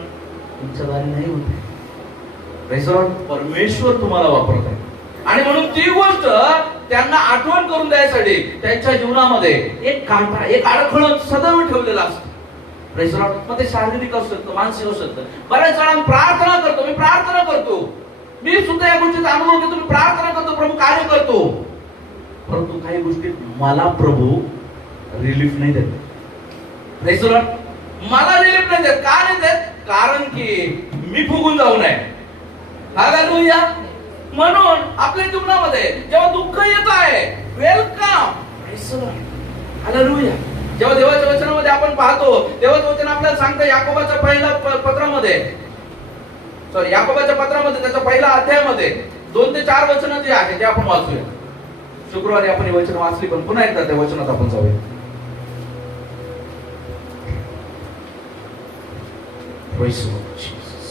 तुमच्याद्वारे नाही होते. Praise the Lord. परमेश्वर तुम्हाला वापरत आहे आणि म्हणून ती गोष्ट त्यांना आठवण करून द्यायसाठी त्यांच्या जीवनामध्ये एक कांटा एक अडखळ सदैव ठेवलेला असतो. Praise the Lord. मग ते शारीरिक असू शकतं, मानसिक असू शकतं. बऱ्याच वेळा मी प्रार्थना करतो, मी सुद्धा या गोष्टीचा अनुभव घेतो. मी प्रार्थना करतो, प्रभू कार्य करतो, परंतु काही गोष्टीत मला प्रभू रिलीफ नाही देत. Praise the Lord. मला रिलीफ नाही देत. का नाही देत? कारण की मी फुगून जाऊ नये. हालेलुया. म्हणून आपल्या जीवनामध्ये जेव्हा दुःख येत आहे welcome. Praise the Lord. Hallelujah. जेव्हा देवाच्या वचनामध्ये आपण पाहतो देवाचं वचन आपल्याला सांगतं याकोबाच्या पहिल्या पत्रामध्ये याकोबाच्या पत्रामध्ये त्याच्या पहिल्या अध्यायामध्ये 2 ते 4 वचन जे आहेत ते आपण वाचूया. शुक्रवारी आपण ही वचन वाचली पण पुन्हा एकदा त्या वचनात आपण जाऊया. Praise the Lord Jesus.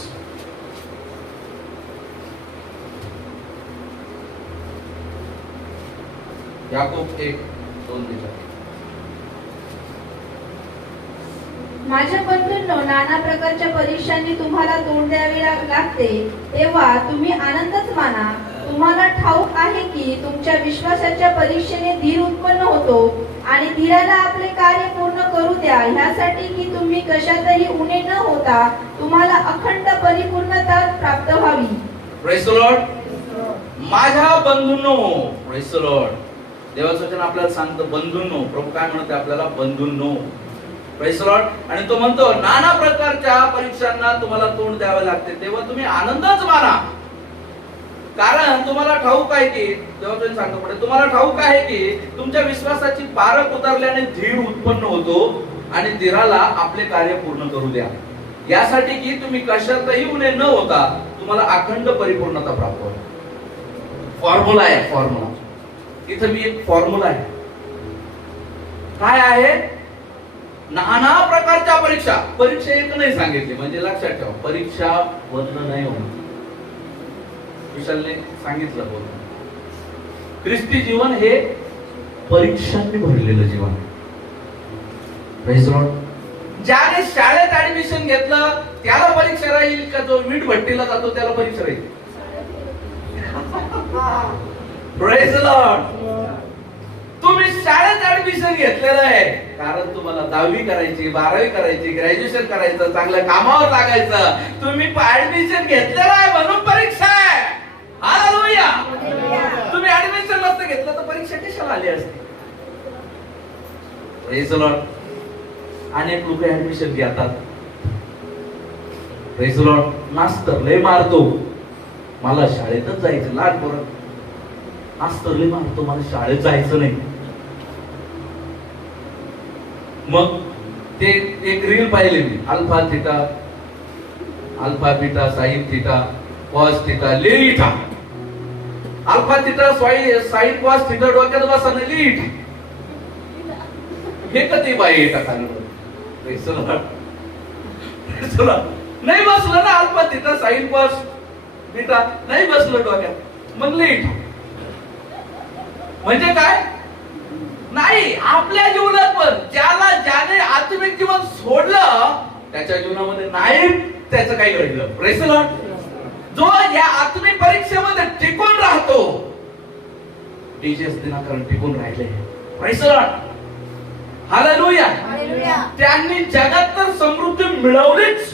Yakob 1:2-4. माझ्या बंधूंनो नाना प्रकारच्या परीक्षांनी तुम्हाला तोंड द्यावे लागते तेव्हा तुम्ही आनंदच माना. तुम्हाला ठाऊक आहे की तुमच्या विश्वासाच्या परीक्षेने धीर उत्पन्न होतो आणि धीराला आपले कार्य पूर्ण करू द्या ह्यासाठी की तुम्ही कशातही उणे न होता तुम्हाला अखंड परिपूर्णता प्राप्त व्हावी. Praise the Lord. माझ्या बंधूंनो. Praise the Lord. देवाचं वचन आपल्याला सांगतं बंधूंनो. प्रभू काय म्हणते आपल्याला? बंधूंनो. Praise the Lord. आणि तो म्हणतो नाना प्रकारच्या परीक्षांना तुम्हाला तोंड द्यावे लागते तेव्हा तुम्ही आनंदच माना. कारण तुम्हाला ठाऊक आहे की देवाचं सांगतो पुढे तुम्हाला ठाऊक आहे की तुमच्या विश्वासाची पारख उतरल्याने धीर उत्पन्न होतो आणि धीराला आपले कार्य पूर्ण करू द्या यासाठी की तुम्ही कशातही उणे न होता तुम्हाला अखंड परिपूर्णता प्राप्त होईल. फॉर्म्युला आहे. फॉर्म्युला इथं मी एक फॉर्म्युला आहे. काय आहे? नाना प्रकारच्या परीक्षा एक नाही सांगितली म्हणजे लक्षात ठेवा परीक्षा वर्ण नाही होणार. विशालने सांगितलं बोल ख्रिस्ती जीवन हे परीक्षांनी भरलेलं जीवन. Praise the Lord. ज्याने शाळेत ऍडमिशन घेतलं त्याला परीक्षा राहील का जो वीट भट्टीला जातो त्याला परीक्षा राहील? Praise the Lord. तुम्ही शाळेत ऍडमिशन घेतलेलं आहे कारण तुम्हाला 10वी करायची, 12वी करायची, ग्रॅज्युएशन करायचं, चांगल्या कामावर लागायचं. तुम्ही ऍडमिशन घेतलेलं आहे म्हणून परीक्षा आहे. हालेलुया. तुम्ही ऍडमिशन नसतं घेतलं तर परीक्षा कशाला आली असती? Praise the Lord. अनेक लोक ऍडमिशन घेतात. Praise the Lord. मास्तर लय मारतो, मला शाळेतच जायचं. लहान पोरं मास्तर लय मारतो, मला शाळेत जायचं नाही. मग ते एक रील पाहिली मी. Alpha theta, alpha beta, sine theta, cos theta, लेटा. Alpha theta, sine cos theta डोक्यात बसणं लीट. हे कधी बाई टाकायला नाही बसलं ना. Alpha theta, sine cos beta नाही बसलं डोक्यात, मग लीट. म्हणजे काय? नाही, आपल्या जीवनात पण ज्याने आत्मिक जीवन सोडलं त्याच्या जीवनामध्ये नाही त्याचं काही घडलं. Praise the Lord. जो या आत्मिक परीक्षेमध्ये टिकून राहतो, डीजेस दिनाकरण टिकून राहिले. Praise the Lord. हालेलुया. त्यांनी जगात तर समृद्धी मिळवलीच.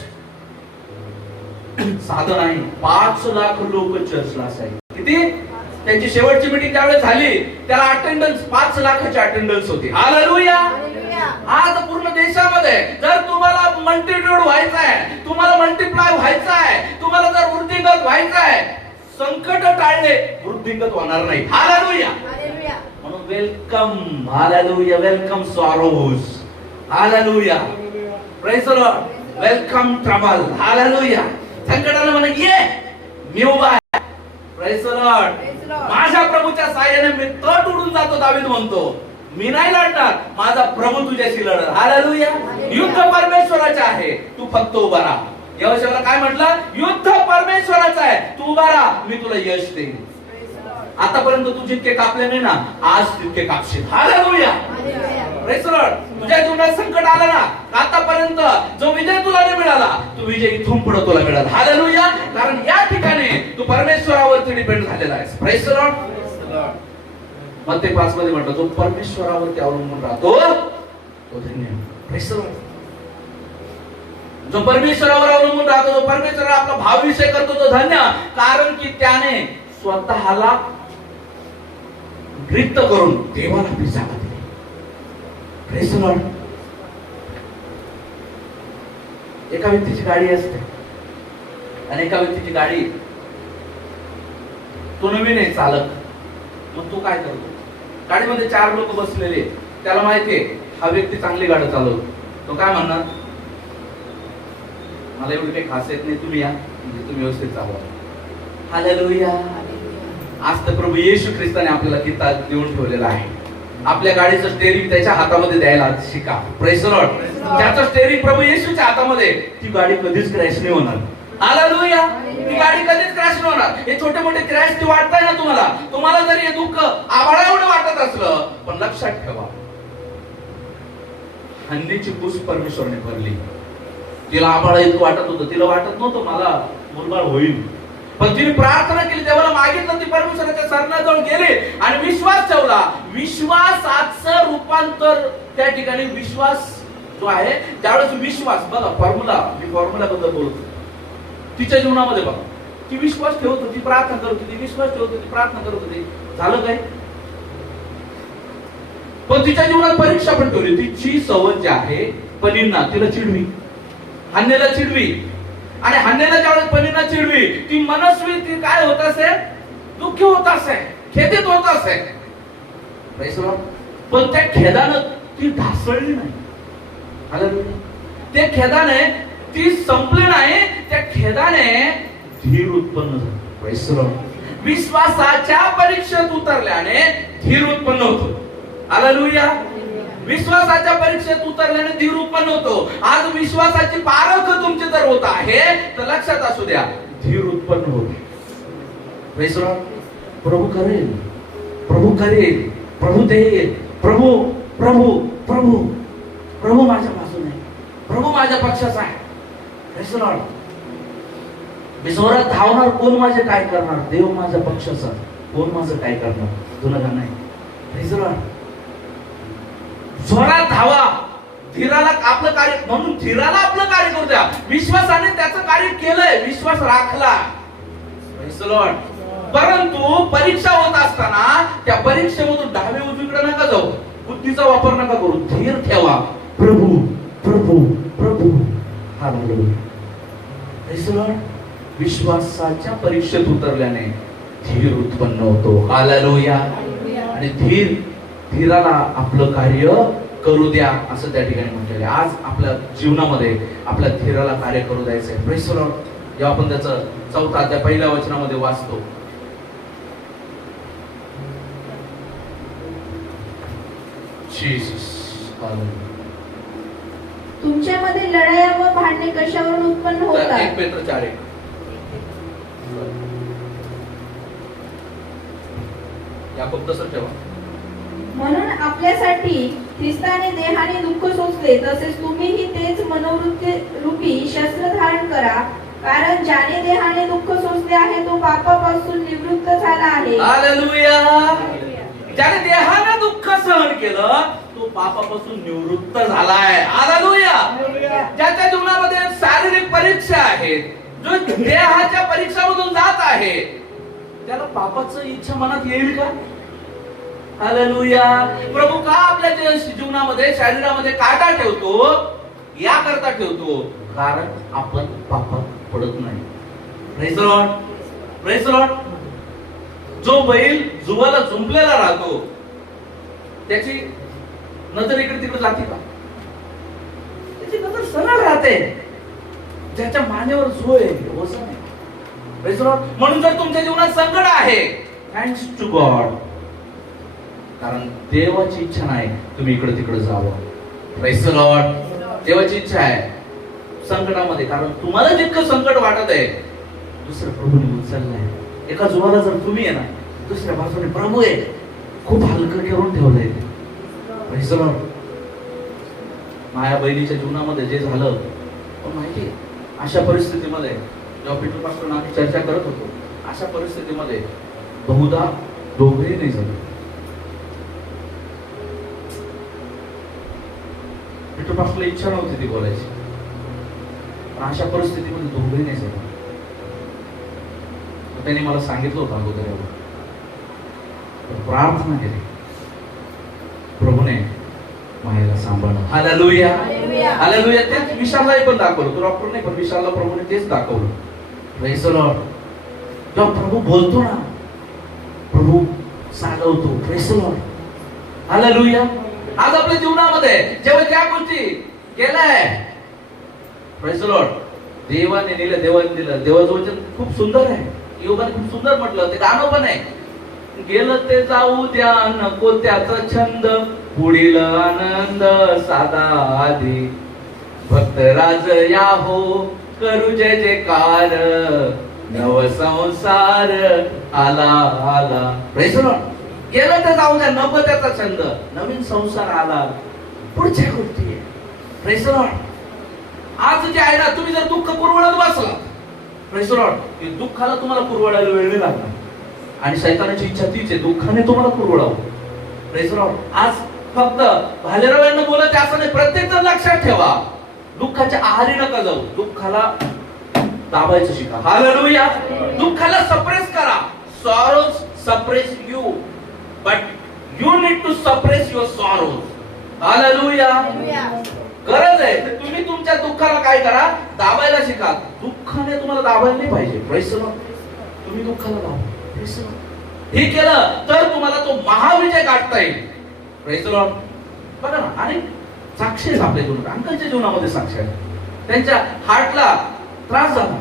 साधं नाही. 5 लाख लोक चर्चला असायचे. किती? त्यांची शेवटची मीटिंग त्यावेळेस झाली, त्याला अटेंडन्स 5 लाखाची अटेंडन्स होती. हालेलुया. आज पूर्ण देशामध्ये जर तुम्हाला मल्टिट्यूड व्हायचं आहे, तुम्हाला मल्टिप्लाय व्हायचं आहे, तुम्हाला जर वृद्धिंगत व्हायचं आहे, संकट टाळले वृद्धिंगत होणार नाही. हालेलुया. म्हणून welcome. Hallelujah. Welcome sorrows. Hallelujah. Praise the Lord. Welcome trouble. Hallelujah. संकटाला म्हणा ये, मी उभा आहे. Praise the Lord. माझ्या प्रभूच्या साहाय्याने मी तट उडून जातो. दावीद म्हणतो, मी नाही लढणार, माझा प्रभू तुझ्याशी लढणार. हालेलुया. युद्ध परमेश्वराचे आहे, तू फक्त उभा राहा. यहोशूआला काय म्हटलं? युद्ध परमेश्वराचं आहे, तू उभा राहा, मी तुला यश देईन. आतापर्यंत तू जितके कापले नाही ना, आज तितके कापशील. हालेलुया. Praise the Lord. तुझ्या जीवनात संकट आलं ना, आतापर्यंत जो विजय तुला नाही मिळाला, तो विजय इथून पुढे तुला मिळाला. हालेलुया. कारण या ठिकाणी तू परमेश्वरावरती डिपेंड झालेला आहेस. Praise the Lord. मत्ते 5 मध्ये म्हटलं, जो परमेश्वरावरती अवलंबून राहतो तो धन्य. Praise the Lord. जो परमेश्वरावर अवलंबून राहतो, जो परमेश्वराला आपला भाव विषय करतो तो धन्य. कारण की त्याने स्वतःला रिक्त करून देवाला आपली जागा दिली. Praise the Lord. एका व्यक्तीची गाडी असते आणि एका व्यक्तीची गाडी, तो नवीन आहे चालक. मग तो काय करतो? गाडीमध्ये 4 लोक बसलेले, त्याला माहितीये हा व्यक्ती चांगली गाडी चालवतो. तो काय म्हणणार? मला एवढी काही खास येत नाही, तुम्ही या, म्हणजे तुम्ही व्यवस्थित चालवा. हालेलुया. आज तर प्रभू येशू ख्रिस्ताने आपल्याला किता देऊन ठेवलेला आहे. आपल्या गाडीचं स्टेरिंग त्याच्या हातामध्ये द्यायला शिका. Praise the Lord. त्याचं स्टेरिंग प्रभू येशूच्या हातामध्ये, ती गाडी कधीच क्रॅश नाही होणार. हालेलुया. ती गाडी कधीच क्रॅश नाही होणार. हे छोटे मोठे क्रॅश ते वाटताय ना तुम्हाला जरी हे दुःख आभाळा एवढं वाटत असलं, पण लक्षात ठेवा, हन्नीची पूस परमेश्वरने भरली. तिला आभाळा इतकं वाटत होतं, तिला वाटत नव्हतं मला मुलबाळ होईल, पण तिने प्रार्थना केली, देवाला मागितलं, ती परमेश्वराच्या सरणाजवळ गेली आणि विश्वास ठेवला. विश्वासाचं रूपांतर त्या ठिकाणी, विश्वास जो आहे त्यावेळेस विश्वास बघा, मी फॉर्म्युला बद्दल बोलतो. तिच्या जीवनामध्ये बघा, ती विश्वास ठेवत होती, प्रार्थना करत होती, विश्वास ठेवत होती, प्रार्थना करत होती. झालं काय? पण तिच्या जीवनात परीक्षा पण ठेवली. तिची सवय जी आहे, पनींना तिला चिडवी, हन्नेला चिडवी, आणि हन्नेला ज्यावेळेस पनींना चिडवी, ती मनस्वी ती काय होत असे? दुःखी होत असे, खेदित होत असे. पण त्या खेदानं ती ढासळली नाही. त्या खेदाने ती संपली नाही. त्या खेदाने धीर उत्पन्न झाला. विश्वासाच्या परीक्षेत उतरल्याने धीर उत्पन्न होतो. हालेलुया. विश्वासाच्या परीक्षेत उतरल्याने धीर उत्पन्न होतो. आज विश्वासाची पारख तुमची जर होत आहे तर लक्षात असू द्या, धीर उत्पन्न होते. प्रभू करेल, प्रभू करेल, प्रभू देईल, प्रभू प्रभू प्रभू प्रभू माझ्या बाजूने, प्रभू माझ्या पक्षाचा आहे. मी जोरात धावणार, कोण माझे काय करणार? देव माझ्या पक्षाचा. कोण माझं काय करणार? तुला का नाही? Praise the Lord. जोरात धावा, धीराला आपलं कार्य, म्हणून धीराला आपलं कार्य करू द्या. विश्वासाने त्याचं कार्य केलंय, विश्वास राखला. Praise the Lord. परंतु परीक्षा होत असताना त्या परीक्षेमधून डावे उजवीकडे नका जाऊ, बुद्धीचा वापर नका करू, धीर ठेवा. प्रभू प्रभू प्रभू. हालेलुया. Praise the Lord. विश्वासाच्या परीक्षेत उतरल्याने धीर उत्पन्न होतो. हालेलुया. आणि धीराला आपलं कार्य करू द्या असं त्या ठिकाणी म्हटलेलं आहे. आज आपल्या जीवनामध्ये आपल्या धीराला कार्य करू द्यायचंय. Praise the Lord. जेव्हा आपण त्याचं 4 अध्याय 1 वचनामध्ये वाचतो, जीसस. हालेलुया. तुमच्यामध्ये लढाया व भांडणे कशावरून उत्पन्न होतात? 1 पेत्र 4:1. याकोब तसं ठेवा. म्हणून आपल्यासाठी ख्रिस्ताने देहाने दुःख सोसले, तसेच तुम्हीही तेच मनोवृत्ती रूपी शस्त्र धारण करा. कारण ज्याने देहाने दुःख सोसले आहे तो पापापासून निवृत्त झाला आहे. हालेलुया. ज्याने देहाने दुःख सहन केलं तो पापापासून निवृत्त झालाय. हालेलुया. ज्याच्या जीवनामध्ये शारीरिक परीक्षा आहेत, जो देहाच्या परीक्षामधून जात आहे, त्याला पापाची इच्छा मनात येईल का? हालेलुया. प्रभू का आपल्या जीवनामध्ये शरीरामध्ये काटा ठेवतो? या करता ठेवतो कारण आपण पापात पडत नाही. Praise the Lord. Praise the Lord. जो बैल जुवाला झुंपलेला राहतो त्याची नजर इकडे तिकडे जाते का? त्याची नजर सरळ राहते. ज्याच्या मानेवर जो आहे वजन आहे. Praise the Lord. म्हणून जर तुमच्या जीवनात संकट आहे, थँक्स टू गॉड, कारण देवाची इच्छा नाही तुम्ही इकडे तिकडे जावं. Praise the Lord. देवाची इच्छा आहे संकटामध्ये, कारण तुम्हाला जितकं संकट वाटत आहे दुसरं प्रभूने उचललंय. एका जुवाला जर तुम्ही आहे ना, दुसऱ्या बाजूने प्रभू आहे, खूप हलकं करून ठेवलंय. Praise the Lord. माया बहिणीच्या जीवनामध्ये जे झालं पण माहिती, अशा परिस्थितीमध्ये जेव्हा पीटर पास्टर आम्ही चर्चा करत होतो, अशा परिस्थितीमध्ये बहुधा दोघेही नाही झाले. पीटर पास्टरला इच्छा नव्हती ती बोलायची, पण अशा परिस्थितीमध्ये दोघेही नाही झाले. त्यांनी मला सांगितलं होतं अगोदर, प्रार्थना केली, प्रभूने मायाला सांभाळलं. हालेलुया. हालेलुया. तेच विशाललाही पण दाखवलं. तो डॉक्टर नाही, पण विशालला प्रभूने तेच दाखवलं. Praise the Lord. जेव्हा प्रभू बोलतो ना, प्रभू चालवतो. Praise the Lord. हालेलुया. आज आपल्या जीवनामध्ये जेव्हा त्या गोष्टी केलाय, प्रेज द लॉर्ड, देवाने दिलं, देवाने दिलं. देवाचं वचन खूप सुंदर आहे. योगाने खूप सुंदर म्हटलं, ते गाणं पण आहे. गेलं ते जाऊ द्या, नको त्याचा छंद, पुढील आनंद साधा आधी, भक्त राज या हो करू जय जयकार, नव संसार आला आला. Praise the Lord. गेलं ते जाऊ द्या, नको त्याचा छंद, नवीन संसार आला, पुढच्या गोष्टी आहे. Praise the Lord. आज जे आहे ना, तुम्ही जर दुःख पुरवळत बसला, प्रेज द लॉर्ड, दुःखाला तुम्हाला पुरवळायला वेळ नाही लागणार. आणि शैतानाची इच्छा तीच आहे, दुःखाने तुम्हाला पुरवळावं. Praise the Lord. आज फक्त भालेराव यांना बोलत असं नाही, प्रत्येक जण लक्षात ठेवा, दुःखाच्या आहारी नका जाऊ, दुःखाला दाबायचं शिका. हालेलुया. दुःखाला सप्रेस करा. Sorrows suppress you, but you need to suppress your sorrows. Hallelujah. गरज आहे तुम्ही तुमच्या दुःखाला काय करा, दाबायला शिका. दुःखाने तुम्हाला दाबायला नाही पाहिजे. Praise the Lord. तुम्ही दुःखाला दाबा. Praise the Lord. हे केलं तर तुम्हाला तो महाविजय गाठता येईल. Praise the Lord. बघा ना, आणि साक्षी आहेत आपल्या जीवनात, अंकलच्या जीवनामध्ये साक्षी आहे. त्यांच्या हार्टला त्रास झाला.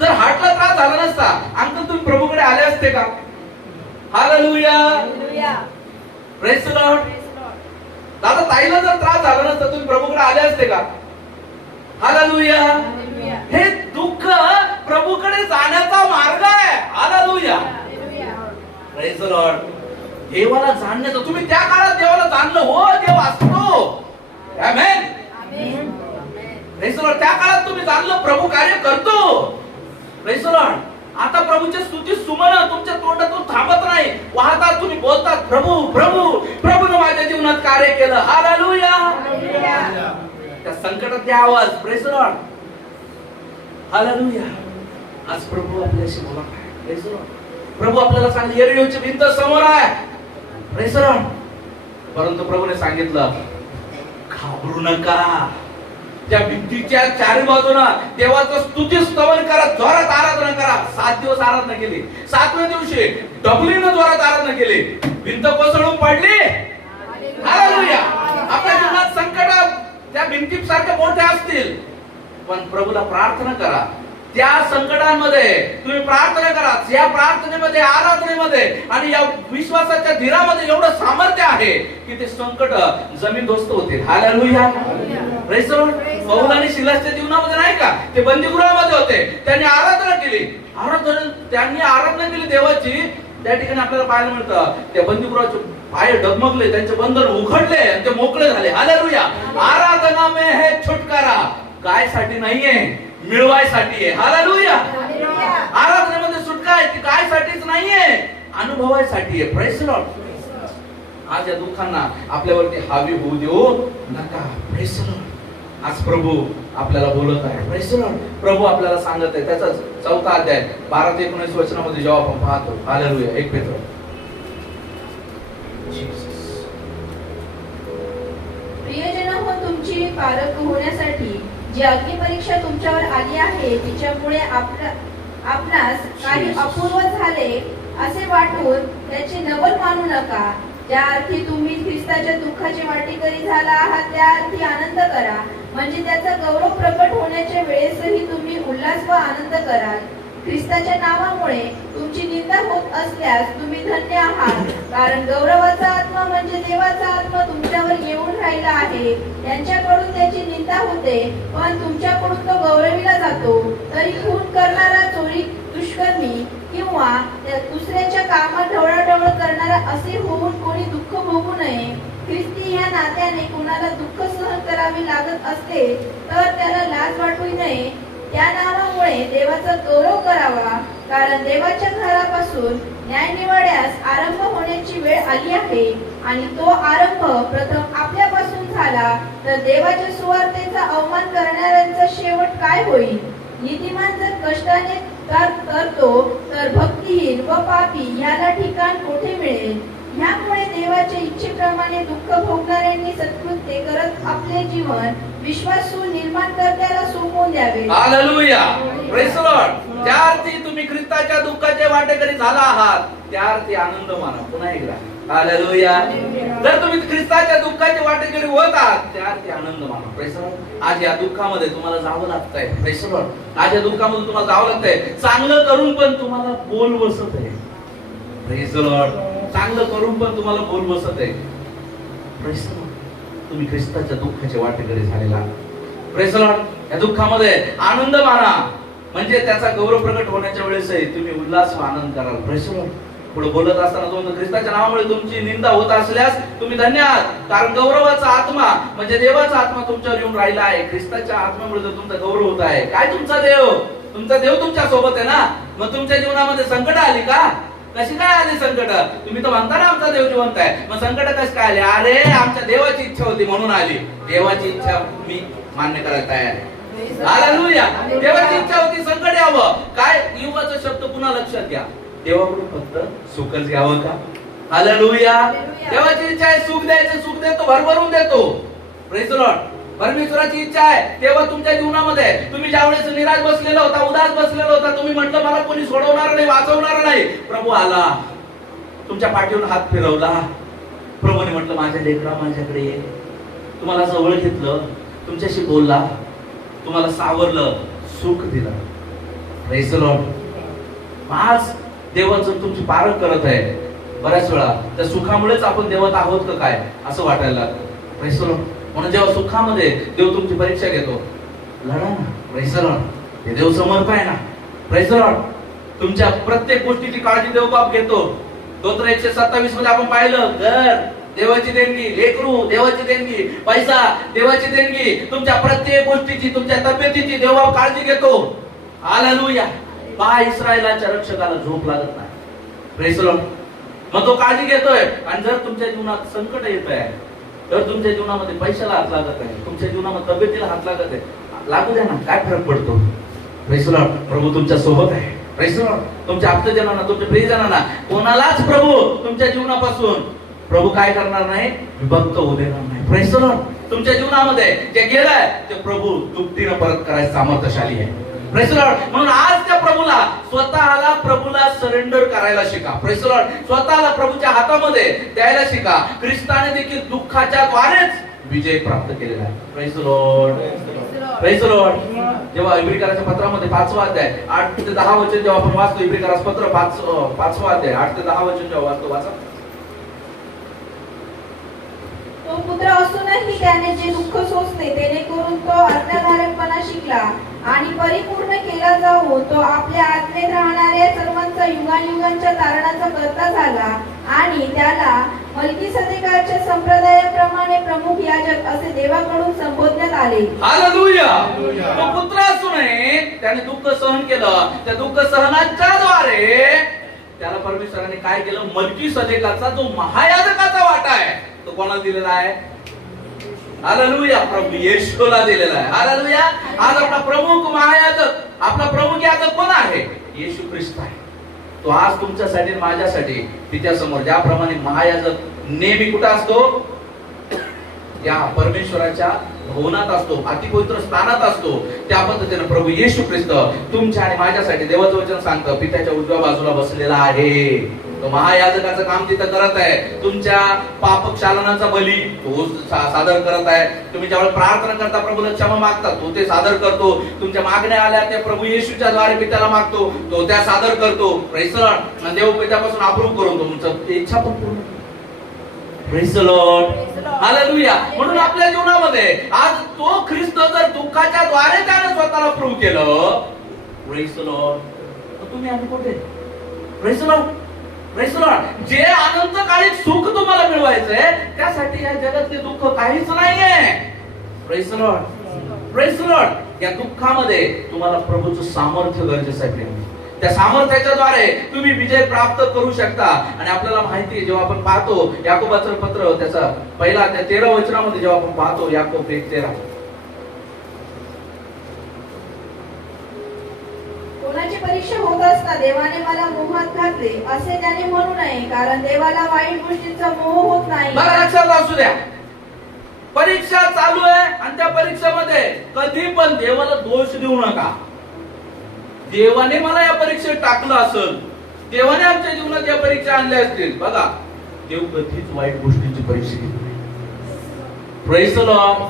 जर हार्टला त्रास झाला नसता, अंकल तुम्ही प्रभूकडे आले असते का? हालेलुया. Praise the Lord. दादा ताईला जर त्रास झाला नसता, तुम्ही प्रभूकडे आले असते का? हालेलुया. हे दुःख प्रभूकडे जाण्याचा मार्ग आहे. हालेलुया. Praise the Lord. देवाला जाणण्याचा, तुम्ही त्या काळात देवाला जाणलं, हो देव असतो. आमेन. Praise the Lord. त्या काळात तुम्ही जाणलं प्रभू कार्य करतो. Praise the Lord. आता प्रभूच्या स्तुती सुमन तुमच्या तोंडातून थांबत नाही, वाहतात, तुम्ही बोलतात, प्रभू प्रभू प्रभूने माझ्या जीवनात कार्य केलं. हालेलुया. त्या संकटात आवाज, प्रेज द लॉर्ड. हालेलुया. आज प्रभू आपल्याशी बोलत आहे. Praise the Lord. प्रभू आपल्याला सांगितलं यरीहोची भिंत समोर आहे. Praise the Lord. परंतु प्रभूने सांगितलं घाबरू नका. त्या भिंतीच्या चारी बाजूला देवाचं स्तुती स्तवन करा, जोरात आराधना करा. 7 दिवस आराधना केली. 7व्या दिवशी डबलीनं जोरात आराधना केली. भिंत कोसळून पडली. हालेलुया. आपल्या जीवनात संकट त्या भिंतीसारख्या मोठ्या असतील, पण प्रभूला प्रार्थना करा. त्या संकटांमध्ये तुम्ही प्रार्थना करा. या प्रार्थनेमध्ये, आराधनेमध्ये आणि या विश्वासाच्या धीरामध्ये एवढं सामर्थ्य आहे की ते संकट जमीनदोस्त होते. Hallelujah. Praise the Lord. Paul आणि सिलासच्या जीवनामध्ये नाही का, ते बंदीगृहामध्ये होते, त्यांनी आराधना केली. त्यांनी आराधना केली देवाची. त्या ठिकाणी आपल्याला पाहायला मिळतं त्या बंदीगृहाचे पाय डगमगले, त्यांचे बंधन उघडले आणि ते मोकळे झाले. हालेलुया. आराधना में है छुटकारा. काय साठी नाहीये, मिळवायसाठी आहे. हालेलुया. आराधनेमध्ये सुटका आहे ती काय साठीच नाहीये, अनुभवायसाठी आहे. Praise the Lord. आज या दुःखांना आपल्यावरती हावी होऊ देऊ नका. Praise the Lord. आज प्रभू आपल्याला बोलत आहे. Praise the Lord. प्रभू आपल्याला सांगत आहे. त्याचा 4था अध्याय 12 ते 19 वचनामध्ये जेव्हा आपण पाहतो, हालेलुया. 1 पेत्र. प्रियजनांनो, तुमची पारख होण्यासाठी जी अग्निपरीक्षा तुमच्यावर आली आहे, तिच्यामुळे आपणास काही अपूर्व झाले असे वाटून त्याचे नवल मानू नका. ज्या अर्थी तुम्ही ख्रिस्ताच्या दुःखाचे वाटेकरी झाला आहात, त्या अर्थी आनंद करा, म्हणजे त्याचा गौरव प्रकट होण्याच्या वेळेसही तुम्ही उल्हास व आनंद कराल. ख्रिस्ताच्या नावामुळे तुमची निंदा होत असल्यास तुम्ही धन्य आहात, कारण गौरवाचा आत्मा म्हणजे देवाचा आत्मा तुमच्यावर येऊन राहिला आहे. त्यांच्याकडून त्याची निंदा होते, पण तुमच्याकडून तो गौरविला जातो. तरी खून करणारा, चोरी, दुष्कर्मी किंवा दुसऱ्याच्या कामात ढवळाढवळ करणारा असे होऊन कोणी दुःख भोगू नये. ख्रिस्ती या नात्याने कोणाला दुःख सहन करावे लागत असते तर त्याला लाज वाटू नये. त्या नावामुळे देवाचा गौरव करावा, कारण देवाच्या घरापासून न्यायनिवाड्यास आरंभ होण्याची वेळ आली आहे. आणि तो आरंभ प्रथम आपल्यापासून झाला तर देवाच्या सुवार्तेचा अवमान करणाऱ्यांचा शेवट काय होईल. नीतिमान जर कष्टाने करतो तर भक्तिहीन व पापी ह्याला ठिकाण कोठे मिळेल. ह्यामुळे देवाच्या इच्छेप्रमाणे दुःख भोगणाऱ्यांनी सत्कृत्य करत आपले जीवन विश्वासू निर्माणकर्त्याला सोपवून द्यावे. हालेलुया. Praise the Lord. त्या अर्थी तुम्ही ख्रिस्ताच्या दुःखाचे वाटेकरी झाला आहात, त्या अर्थी आनंद माना. पुन्हा एकदा हालेलुया. जर तुम्ही ख्रिस्ताच्या दुःखाचे वाटेकरी होत आहात, त्या अर्थी आनंद माना. Praise the Lord. आज या दुःखामध्ये तुम्हाला जावं लागतंय. Praise the Lord. आज या दुःखामध्ये तुम्हाला जावं लागतंय. चांगलं करून पण तुम्हाला बोल बसत आहे. Praise the Lord. चांगलं करून पण तुम्हाला बोल बसत आहे. Praise the Lord. तुम्ही ख्रिस्ताच्या दुःखाचे वाटेकरी झालेला. Praise the Lord. या दुःखामध्ये आनंद माना, म्हणजे त्याचा गौरव प्रकट होण्याच्या वेळेस तुम्ही उल्हास व आनंद कराल. Praise the Lord. पुढे बोलत असताना तो ख्रिस्ताच्या नावामुळे तुमची निंदा होत असल्यास तुम्ही धन्य आहात, कारण गौरवाचा आत्मा म्हणजे देवाचा आत्मा तुमच्यावर येऊन राहिला आहे. ख्रिस्ताच्या आत्म्यामुळे जर तुमचा गौरव होत आहे. काय तुमचा देव? तुमचा देव तुमच्या सोबत आहे ना. मग तुमच्या जीवनामध्ये संकट आली का? कशी काय आली संकट? तुम्ही तर म्हणता ना आमचा देव जिवंत आहे. मग संकट कशी काय आली? अरे आमच्या देवाची इच्छा होती म्हणून आली. देवाची इच्छा मी मान्य करायला तयार आहे. हालेलुया. देवाची इच्छा होती संकट यावं. काय युगाचा शब्द पुन्हा लक्षात घ्या. देवाकडून फक्त सुखच घ्यावं का? हालेलुया. देवाची इच्छा आहे सुख द्यायचं. सुख देतो, भरभरून देतो. Praise the Lord. परमेश्वराची इच्छा आहे तेव्हा तुमच्या जीवनामध्ये तुम्ही ज्यावेळेस निराश बसलेला होता, उदास बसलेला होता, तुम्ही म्हटलं मला कोणी सोडवणार नाही, वाचवणार नाही, प्रभू आला, तुमच्या पाठीवरून हात फिरवला. प्रभूने म्हटलं माझ्या लेकरा माझ्याकडे ये. तुम्हाला जवळ घेतलं, तुमच्याशी बोलला, तुम्हाला सावरलं, सुख दिलं. Praise the Lord. आज देवाचं तुमची पारख करत आहे. बऱ्याच वेळा त्या सुखामुळेच आपण देवात आहोत का काय असं वाटायला लागतं. Praise the Lord. म्हणून जेव्हा सुखामध्ये देव तुमची परीक्षा घेतो, लढा ना. Praise the Lord. हे देव समर्थ आहे ना. Praise the Lord. तुमच्या प्रत्येक गोष्टीची काळजी देव बाप घेतो. स्तोत्र 127 मध्ये आपण पाहिलं, घर देवाची देणगी, लेकरू देवाची देणगी, पैसा देवाची देणगी, तुमच्या प्रत्येक गोष्टीची, तुमच्या तब्येतीची देव बाप काळजी घेतो. हालेलुया. पहा इस्रायलाच्या रक्षकाला झोप लागत नाही. Praise the Lord. मग तो काळजी घेतोय. आणि जर तुमच्या जीवनात संकट येत आहे, जर तुमच्या जीवनामध्ये पैशाला हात लागत आहे, तुमच्या जीवनामध्ये तब्येतीला हात लागत आहे, लागू द्या ना, काय फरक पडतो. Praise the Lord. प्रभू तुमच्या सोबत आहे. Praise the Lord. तुमच्या आप्तजनांना, तुमच्या प्रियजनांना, कोणालाच प्रभू तुमच्या जीवनापासून प्रभू काय करणार नाही, विभक्त होऊ देणार नाही. Praise the Lord. तुमच्या जीवनामध्ये जे गेलंय ते प्रभू दुपटीनं परत करायचं सामर्थ्यशाली आहे. Praise the Lord. म्हणून आज त्या प्रभूला, स्वतःला प्रभूला सरेंडर करायला शिका. Praise the Lord. स्वतःला प्रभूच्या हातामध्ये द्यायला शिका. ख्रिस्ताने देखील दुःखाच्या द्वारेच विजय प्राप्त केलेला आहे. Praise the Lord. Praise the Lord. जेव्हा इब्रिकराच्या पत्रामध्ये 5वा अध्याय 8 ते 10 वचन जेव्हा आपण वाचतो, इब्रिकराचं पत्र 5वा अध्याय 8 ते 10 वचन जेव्हा वाचतो, वाचा. तो पुत्र असूनही त्याने जे दुःख सोसले, जेणेकरून तो आज्ञाधारकपणा शिकला आणि परिपूर्ण केला जाऊन तो आपल्या आज्ञेत राहणाऱ्या सर्वांचा युगानुयुगांच्या तारणाचा कर्ता झाला. आणि त्याला मल्कीसदेकाच्या संप्रदायाप्रमाणे प्रमुख याजक असे देवाकडून संबोधण्यात आले. हालेलुया. तो पुत्र असूनही त्याने दुःख सहन केलं. त्या दुःख सहनाच्या द्वारे त्याला परमेश्वराने काय केलं, मल्कीसदेकाचा जो महायाजकाचा वाटा आहे तो कोणाला दिलेला आहे? हालेलुया. प्रभू येशूला दिलेला आहे. हालेलुया. आज आपला प्रमुख महायाजक, आपला प्रमुख याजक कोण आहे? येशू ख्रिस्त आहे. तो आज तुमच्यासाठी आणि माझ्यासाठी तिच्या समोर ज्याप्रमाणे महायाजक नेहमी कुठं असतो, या परमेश्वराच्या भवनात असतो, अतिपवित्र स्थानात असतो, त्या पद्धतीने प्रभू येशू ख्रिस्त तुमच्या आणि माझ्यासाठी देवाचं वचन सांगतं पित्याच्या उजव्या बाजूला बसलेला आहे. तो महायाजकाचं काम तिथं करत आहे. तुमच्या पाप क्षालनाचा बली तो सादर करत आहे. तुम्ही ज्यावेळेस प्रार्थना करता, प्रभूला क्षमा मागता, तो ते सादर करतो. तुमच्या मागण्या आल्या त्या प्रभू येशूच्या द्वारे पित्याला मागतो, तो त्या सादर करतो. Praise the Lord. देव पित्यापासून अप्रूव्ह करून तुमचं इच्छा पण पूर्ण. Praise the Lord. हालेलुया. म्हणून आपल्या जीवनामध्ये आज तो ख्रिस्त जर दुःखाच्या द्वारे त्याने स्वतःला प्रूव्ह केलं, प्रेज द लॉर्ड, तर तुम्ही आम्ही कुठे? Praise the Lord. Praise the Lord. जे अनंत काळी सुख तुम्हाला मिळवायचंय त्यासाठी या जगातले दुःख काहीच नाहीये. Praise the Lord. Praise the Lord. या दुःखामध्ये तुम्हाला प्रभूचं सामर्थ्य गरजेचं आहे. त्या सामर्थ्याच्या द्वारे तुम्ही विजय प्राप्त करू शकता. आणि आपल्याला माहिती आहे, जेव्हा आपण पाहतो याकोबाचं पत्र त्याचा पहिला त्या 13 वचनामध्ये जेव्हा आपण पाहतो, याकोब 1:13, कोणाची परीक्षा होत असता देवाने मला मोहात घातले असे त्याने म्हणू नये, कारण देवाला वाईट गोष्टींचा मोह होत नाही. मला लक्षात असू द्या, परीक्षा चालू आहे आणि त्या परीक्षेमध्ये कधी पण देवाला दोष देऊ नका. देवाने मला या परीक्षेत टाकलं असेल, देवाने आमच्या जीवनात या परीक्षा आणल्या असतील. बघा, देव कधीच वाईट गोष्टीची परीक्षा घेत नाही. Praise the Lord.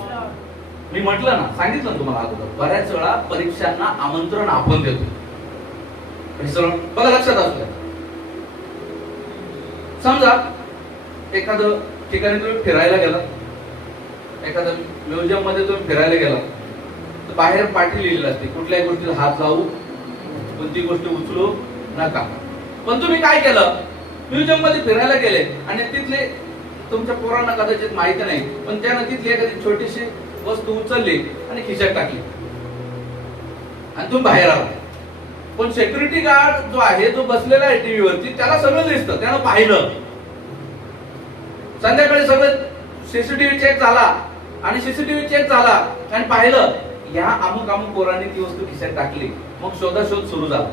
मी म्हटलं ना, सांगितलं तुम्हाला अगोदर, बऱ्याच वेळा परीक्षांना आमंत्रण आपण देतो. Praise the Lord. बघा, लक्षात असू द्या. समजा एखादं ठिकाणी तुम्ही फिरायला गेला, एखाद्या म्युझियम मध्ये तुम्ही फिरायला गेला, तर बाहेर पाठी लिहिलेली असते, कुठल्याही गोष्टीला हात लावू, कोणती गोष्ट उचलू नका. पण तुम्ही काय केलं, म्युझियम मध्ये फिरायला गेले आणि तिथले तुमच्या पोरांना कदाचित माहिती नाही, पण त्यानं तिथली एखादी छोटीशी वस्तू उचलली आणि खिशात टाकली आणि तुम्ही बाहेर आला. पण सिक्युरिटी गार्ड जो आहे, जो बसलेला आहे टीव्ही वरती, त्याला सगळं दिसतं, त्यानं पाहिलं. संध्याकाळी सगळं सीसीटीव्ही चेक झाला आणि सीसीटीव्ही चेक झाला आणि पाहिलं या अमुक अमुक पोरांनी ती वस्तू खिशात टाकली. मग शोधाशोध सुरू झाला.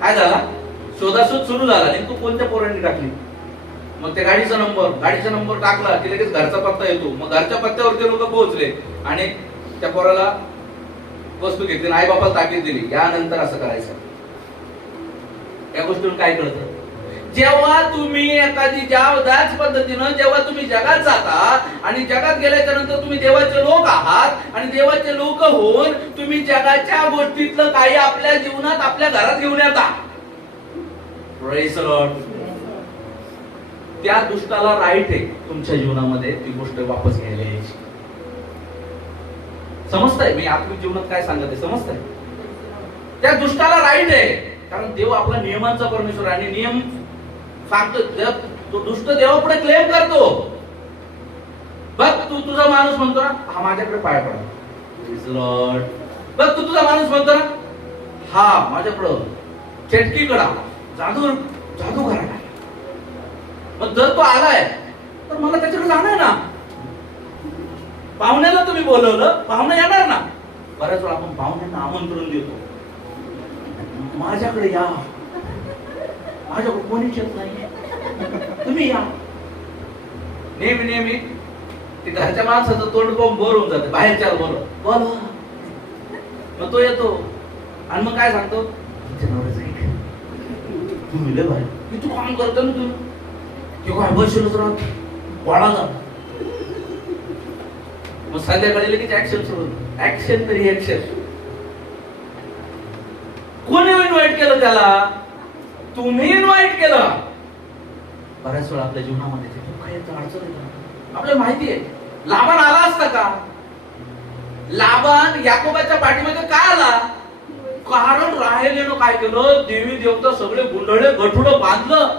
काय झाला? शोधाशोध सुरू झाला. नेमकं कोणत्या पोरांनी टाकली? मग त्या गाडीचा नंबर टाकला की लगेच घरचा पत्ता येतो. मग घरच्या पत्त्यावरती लोक पोहोचले आणि त्या पोराला वस्तू घेतली, आई बापाला ताकीद दिली, यानंतर असं करायचं. या गोष्टीवर काय कळतं? जेव्हा तुम्ही एखादी त्याच पद्धतीनं जेव्हा तुम्ही जगात जाता आणि जगात गेल्याच्या नंतर तुम्ही देवाचे लोक आहात आणि देवाचे लोक होऊन तुम्ही जगाच्या गोष्टीतलं काही आपल्या जीवनात, आपल्या घरात घेऊन येता. Praise the Lord. त्या दुष्टाला राईट आहे तुमच्या जीवनामध्ये ती गोष्ट वापस घ्यायला यायची. समजतंय मी आत्मिक जीवनात काय सांगत आहे? समजतंय? त्या दुष्टाला राईट आहे, कारण देव आपला नियमांचा परमेश्वर आणि नियम सांगतो. तो दुष्ट देवापुढे क्लेम करतो, बघ तू तुझा माणूस म्हणतो ना, हा माझ्याकडे पाय पडा. Praise the Lord. बघ तू तुझा माणूस म्हणतो ना, हा माझ्याकडं चटकीकडे आला, जादू करायला. मग जर तो आलाय तर मला त्याच्याकडे जाणार ना. पाहुण्याला तुम्ही बोलवलं, पाहुणा येणार ना. बऱ्याच वेळा आपण पाहुण्यांना आमंत्रण देतो, माझ्याकडे या, माझ्याकडे कोणीच येत नाही, तुम्ही या. नेहमी ते घरच्या माणसाचं तोंड पाहून बोर होऊन जाते, बाहेरच्या बोल. मग तो येतो आणि मग काय सांगतो, तुम्ही लय भारी, मी तू काम करतो ना, तू काय बसलोच राहत वाढा जा. मग संध्याकाळी लगेच ऍक्शन सुरू, ऍक्शन तरी ऍक्शन. कोणी इन्व्हाइट केलं त्याला? तुम्ही इन्व्हाइट केलं. बऱ्याच वेळा आपल्या जीवनामध्ये दुःख येतं, अडचण येतं. आपल्याला माहिती आहे लाबान आला असता का? लाबान याकोबाच्या पाठीमध्ये का आला? कारण राहेलीनं काय केलं, देवी देवता सगळे गुंडळे गठुडं बांधलं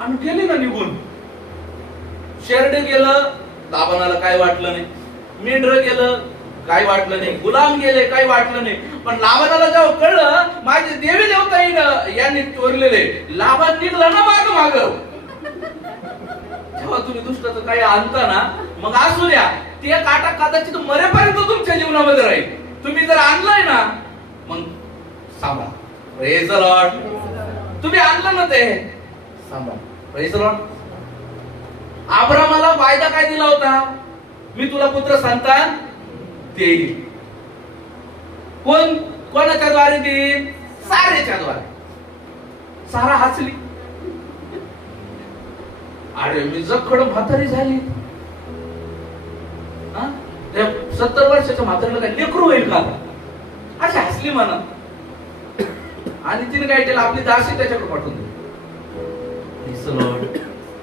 आणि गेले ना निघून. शेरडे गेलं, लाबानाला काय वाटलं नाही. मेंढर गेलं, काय वाटलं नाही. गुलाम गेले, काही वाटलं नाही. पण लाबानाला जेव्हा कळलं माझे देवी देवता यांनी चोरलेले, लाबान निघला ना माग. जेव्हा तुम्ही दुष्टाचं काही आणता ना, मग असू द्या, ते काटा कदाचित मरेपर्यंत तुमच्या जीवनामध्ये राहील. तुम्ही जर आणलंय ना, मग सांभाळा. Praise the Lord. तुम्ही आणलं ना ते सांभाळा. Praise the Lord. अब्रामाला वायदा काय दिला होता? मी तुला पुत्र संतान देईल. कोणाच्या द्वारे देईल? सारेच्या द्वारे. सारा हसली, अरे मी जखड म्हातारी झाली. 70 वर्षाच्या म्हातारीला काय लेकरू होईल का? अशी हसली म्हणा. आणि तिने काय केलं, आपली दासी त्याच्याकडे पाठवून दिली.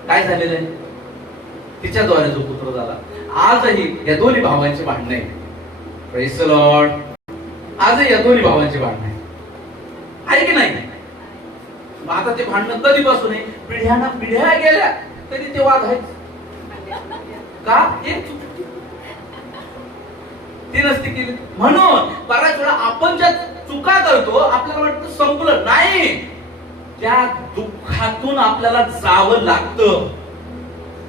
काय झालेलं आहे? तिच्याद्वारे जो पुत्र झाला. आजही या दोन्ही भावांची भांडण आहे. Praise the Lord. आजही या दोन्ही भावांची भांडण आहे की नाही? आता ते भांडण कधीपासून आहे? पिढ्या गेल्या तरी ते वाद आहेत का? ती नसती केली. म्हणून बऱ्याच वेळा आपण ज्या चुका करतो आपल्याला वाटतं संपलं नाही, त्या दुःखातून आपल्याला जावं लागतं.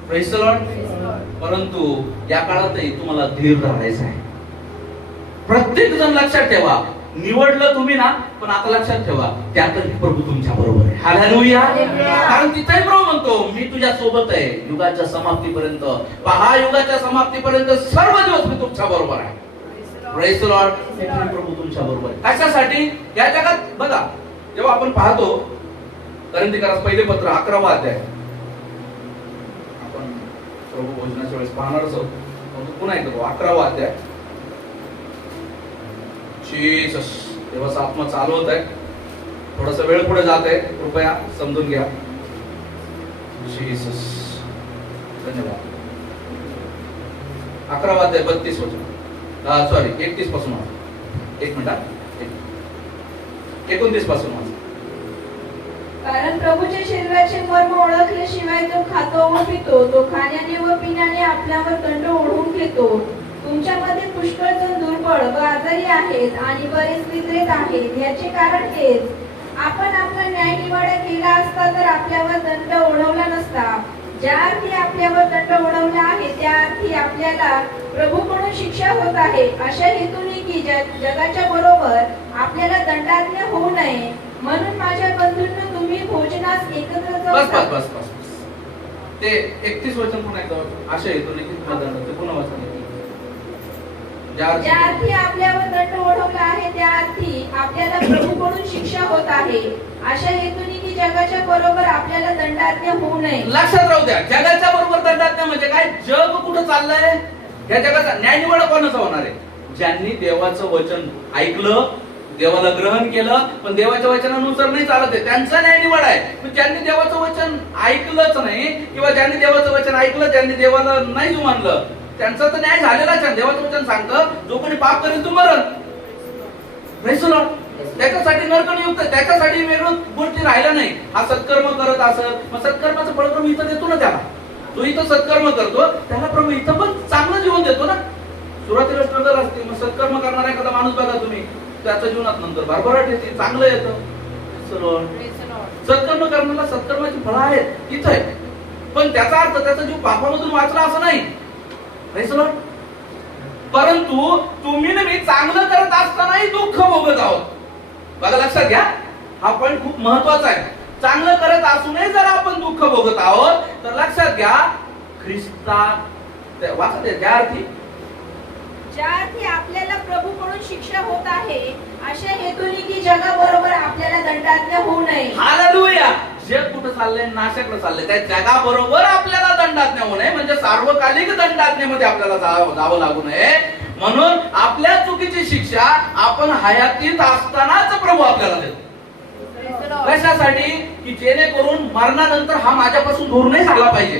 Praise the Lord. परंतु या काळातही तुम्हाला धीर राहायचं आहे. प्रत्येक जण लक्षात ठेवा, निवडलं तुम्ही ना, पण आता लक्षात ठेवा त्यातही प्रभू तुमच्या बरोबर आहे. हालेलुया. कारण तिथेही प्रभू म्हणतो, मी तुझ्या सोबत आहे युगाच्या समाप्तीपर्यंत. पहा, युगाच्या समाप्तीपर्यंत सर्व दिवस मी तुमच्या बरोबर आहे. Praise the Lord. प्रभू तुमच्या बरोबर आहे. कशासाठी? या जगात बघा, जेव्हा आपण पाहतो कोरिन्थीकरास पहिले पत्र 11वा अध्याय, आपण प्रभू भोजनाच्या वेळेस पाहणारच आहोत. पुन्हा एकदा 11वा अध्याय. जीसस, देवाचा आत्मा चालवत आहे. थोडासा वेळ पुढे जात आहे, कृपया समजून घ्या. जीसस, धन्यवाद. 11वा अध्याय 32 वचन, सॉरी 31 पासून. एक मिनिट, 29 पासून. कारण प्रभूच्या शरीराचे मर्म ओळखल्याशिवाय जो खातो व पितो, तो खाण्याने व पिण्याने आपल्यावर दंड ओढवून घेतो. तुमच्यामध्ये पुष्कळ जण दुर्बळ व आजारी आहेत आणि बरेच निद्रेत आहेत. याचे कारण हेच, आपण आपला न्यायनिवाडा केला असता तर आपल्यावर दंड ओढवला नसता. ज्या अर्थी आपल्यावर दंड ओढवला आहे त्या अर्थी आपल्याला प्रभूकडून शिक्षा होत आहे. अशा हेतूने की जगाच्या बरोबर आपल्याला दंडाज्ञ होऊ नये. म्हणून माझ्या बंधूंनो, तुम्ही भोजनास एकत्र जाऊ. बस. ते 31 वचन पुन्हा एकदा. अशा हेतूने की तुम्हाला दंड, ते पुन्हा वाचा. ज्या अर्थी आपल्यावर दंड ओढवला आहे त्या अर्थी आपल्याला प्रभूकडून शिक्षा होत आहे. अशा हेतूने की जगाच्या बरोबर आपल्याला दंडाज्ञ होऊ नये. लक्षात राहू द्या, जगाच्या बरोबर दंडाज्ञ म्हणजे काय? जग कुठं चाललंय? या जगाचा न्यायनिवाडा कोणाचा होणार आहे? ज्यांनी देवाचं वचन ऐकलं, देवाला ग्रहण केलं, पण देवाच्या वचनानुसार नाही चालत आहे, त्यांचा न्यायनिवाडा आहे. पण ज्यांनी देवाचं वचन ऐकलंच नाही, किंवा ज्यांनी देवाचं वचन ऐकलं, ज्यांनी देवाला नाही मानलं, त्यांचा तर न्याय झालेलाच आहे. देवाचं वचन सांगतं, जो कोणी पाप करेल तो मरण. Praise the Lord. त्याच्यासाठी नरकनियुक्त, त्याच्यासाठी वेगळं गोष्टी राहिल्या नाही. हा सत्कर्म करत असत, मग सत्कर्माचं फळ प्रभू इथं देतो ना त्याला. तो इथं सत्कर्म करतो, त्याला प्रभू इथं पण चांगलं जीवन देतो ना. सुरुवातीला स्ट्रगल असते, मग सत्कर्म करणारा एखादा माणूस बघा तुम्ही, त्याच्या जीवनात नंतर भरभराट येते, चांगलं येतं. सत्कर्म करण्याला सत्कर्माची फळं आहेत इथं आहे. पण त्याचा अर्थ त्याचा जीव पापामधून वाचला असं नाही. Praise the Lord. परंतु तुम्ही मी चांगलं करत असतानाही दुःख भोगत आहोत. बघा लक्षात घ्या, हा पॉईंट खूप महत्वाचा आहे. चांगलं करत असूनही जर आपण दुःख भोगत आहोत तर लक्षात घ्या, ख्रिस्तात वाचा ते त्या अर्थी ज्या अर्थी आपल्याला प्रभूकडून शिक्षा होत आहे अशा हेतूने की जगाबरोबर आपल्याला दंडाज्ञा होऊ नये. हालेलुया. जग कुठं चाललंय? नाशाकडे चाललंय. त्या जगाबरोबर आपल्याला दंडाज्ञा होऊ नये, म्हणजे सार्वकालिक दंडाज्ञेमध्ये आपल्याला जावं लागू नये. म्हणून आपल्या चुकीची शिक्षा आपण हयातीत असतानाच प्रभू आपल्याला देतो. कशासाठी? की जेणेकरून मरणानंतर हा माझ्यापासून दूर नाही झाला पाहिजे.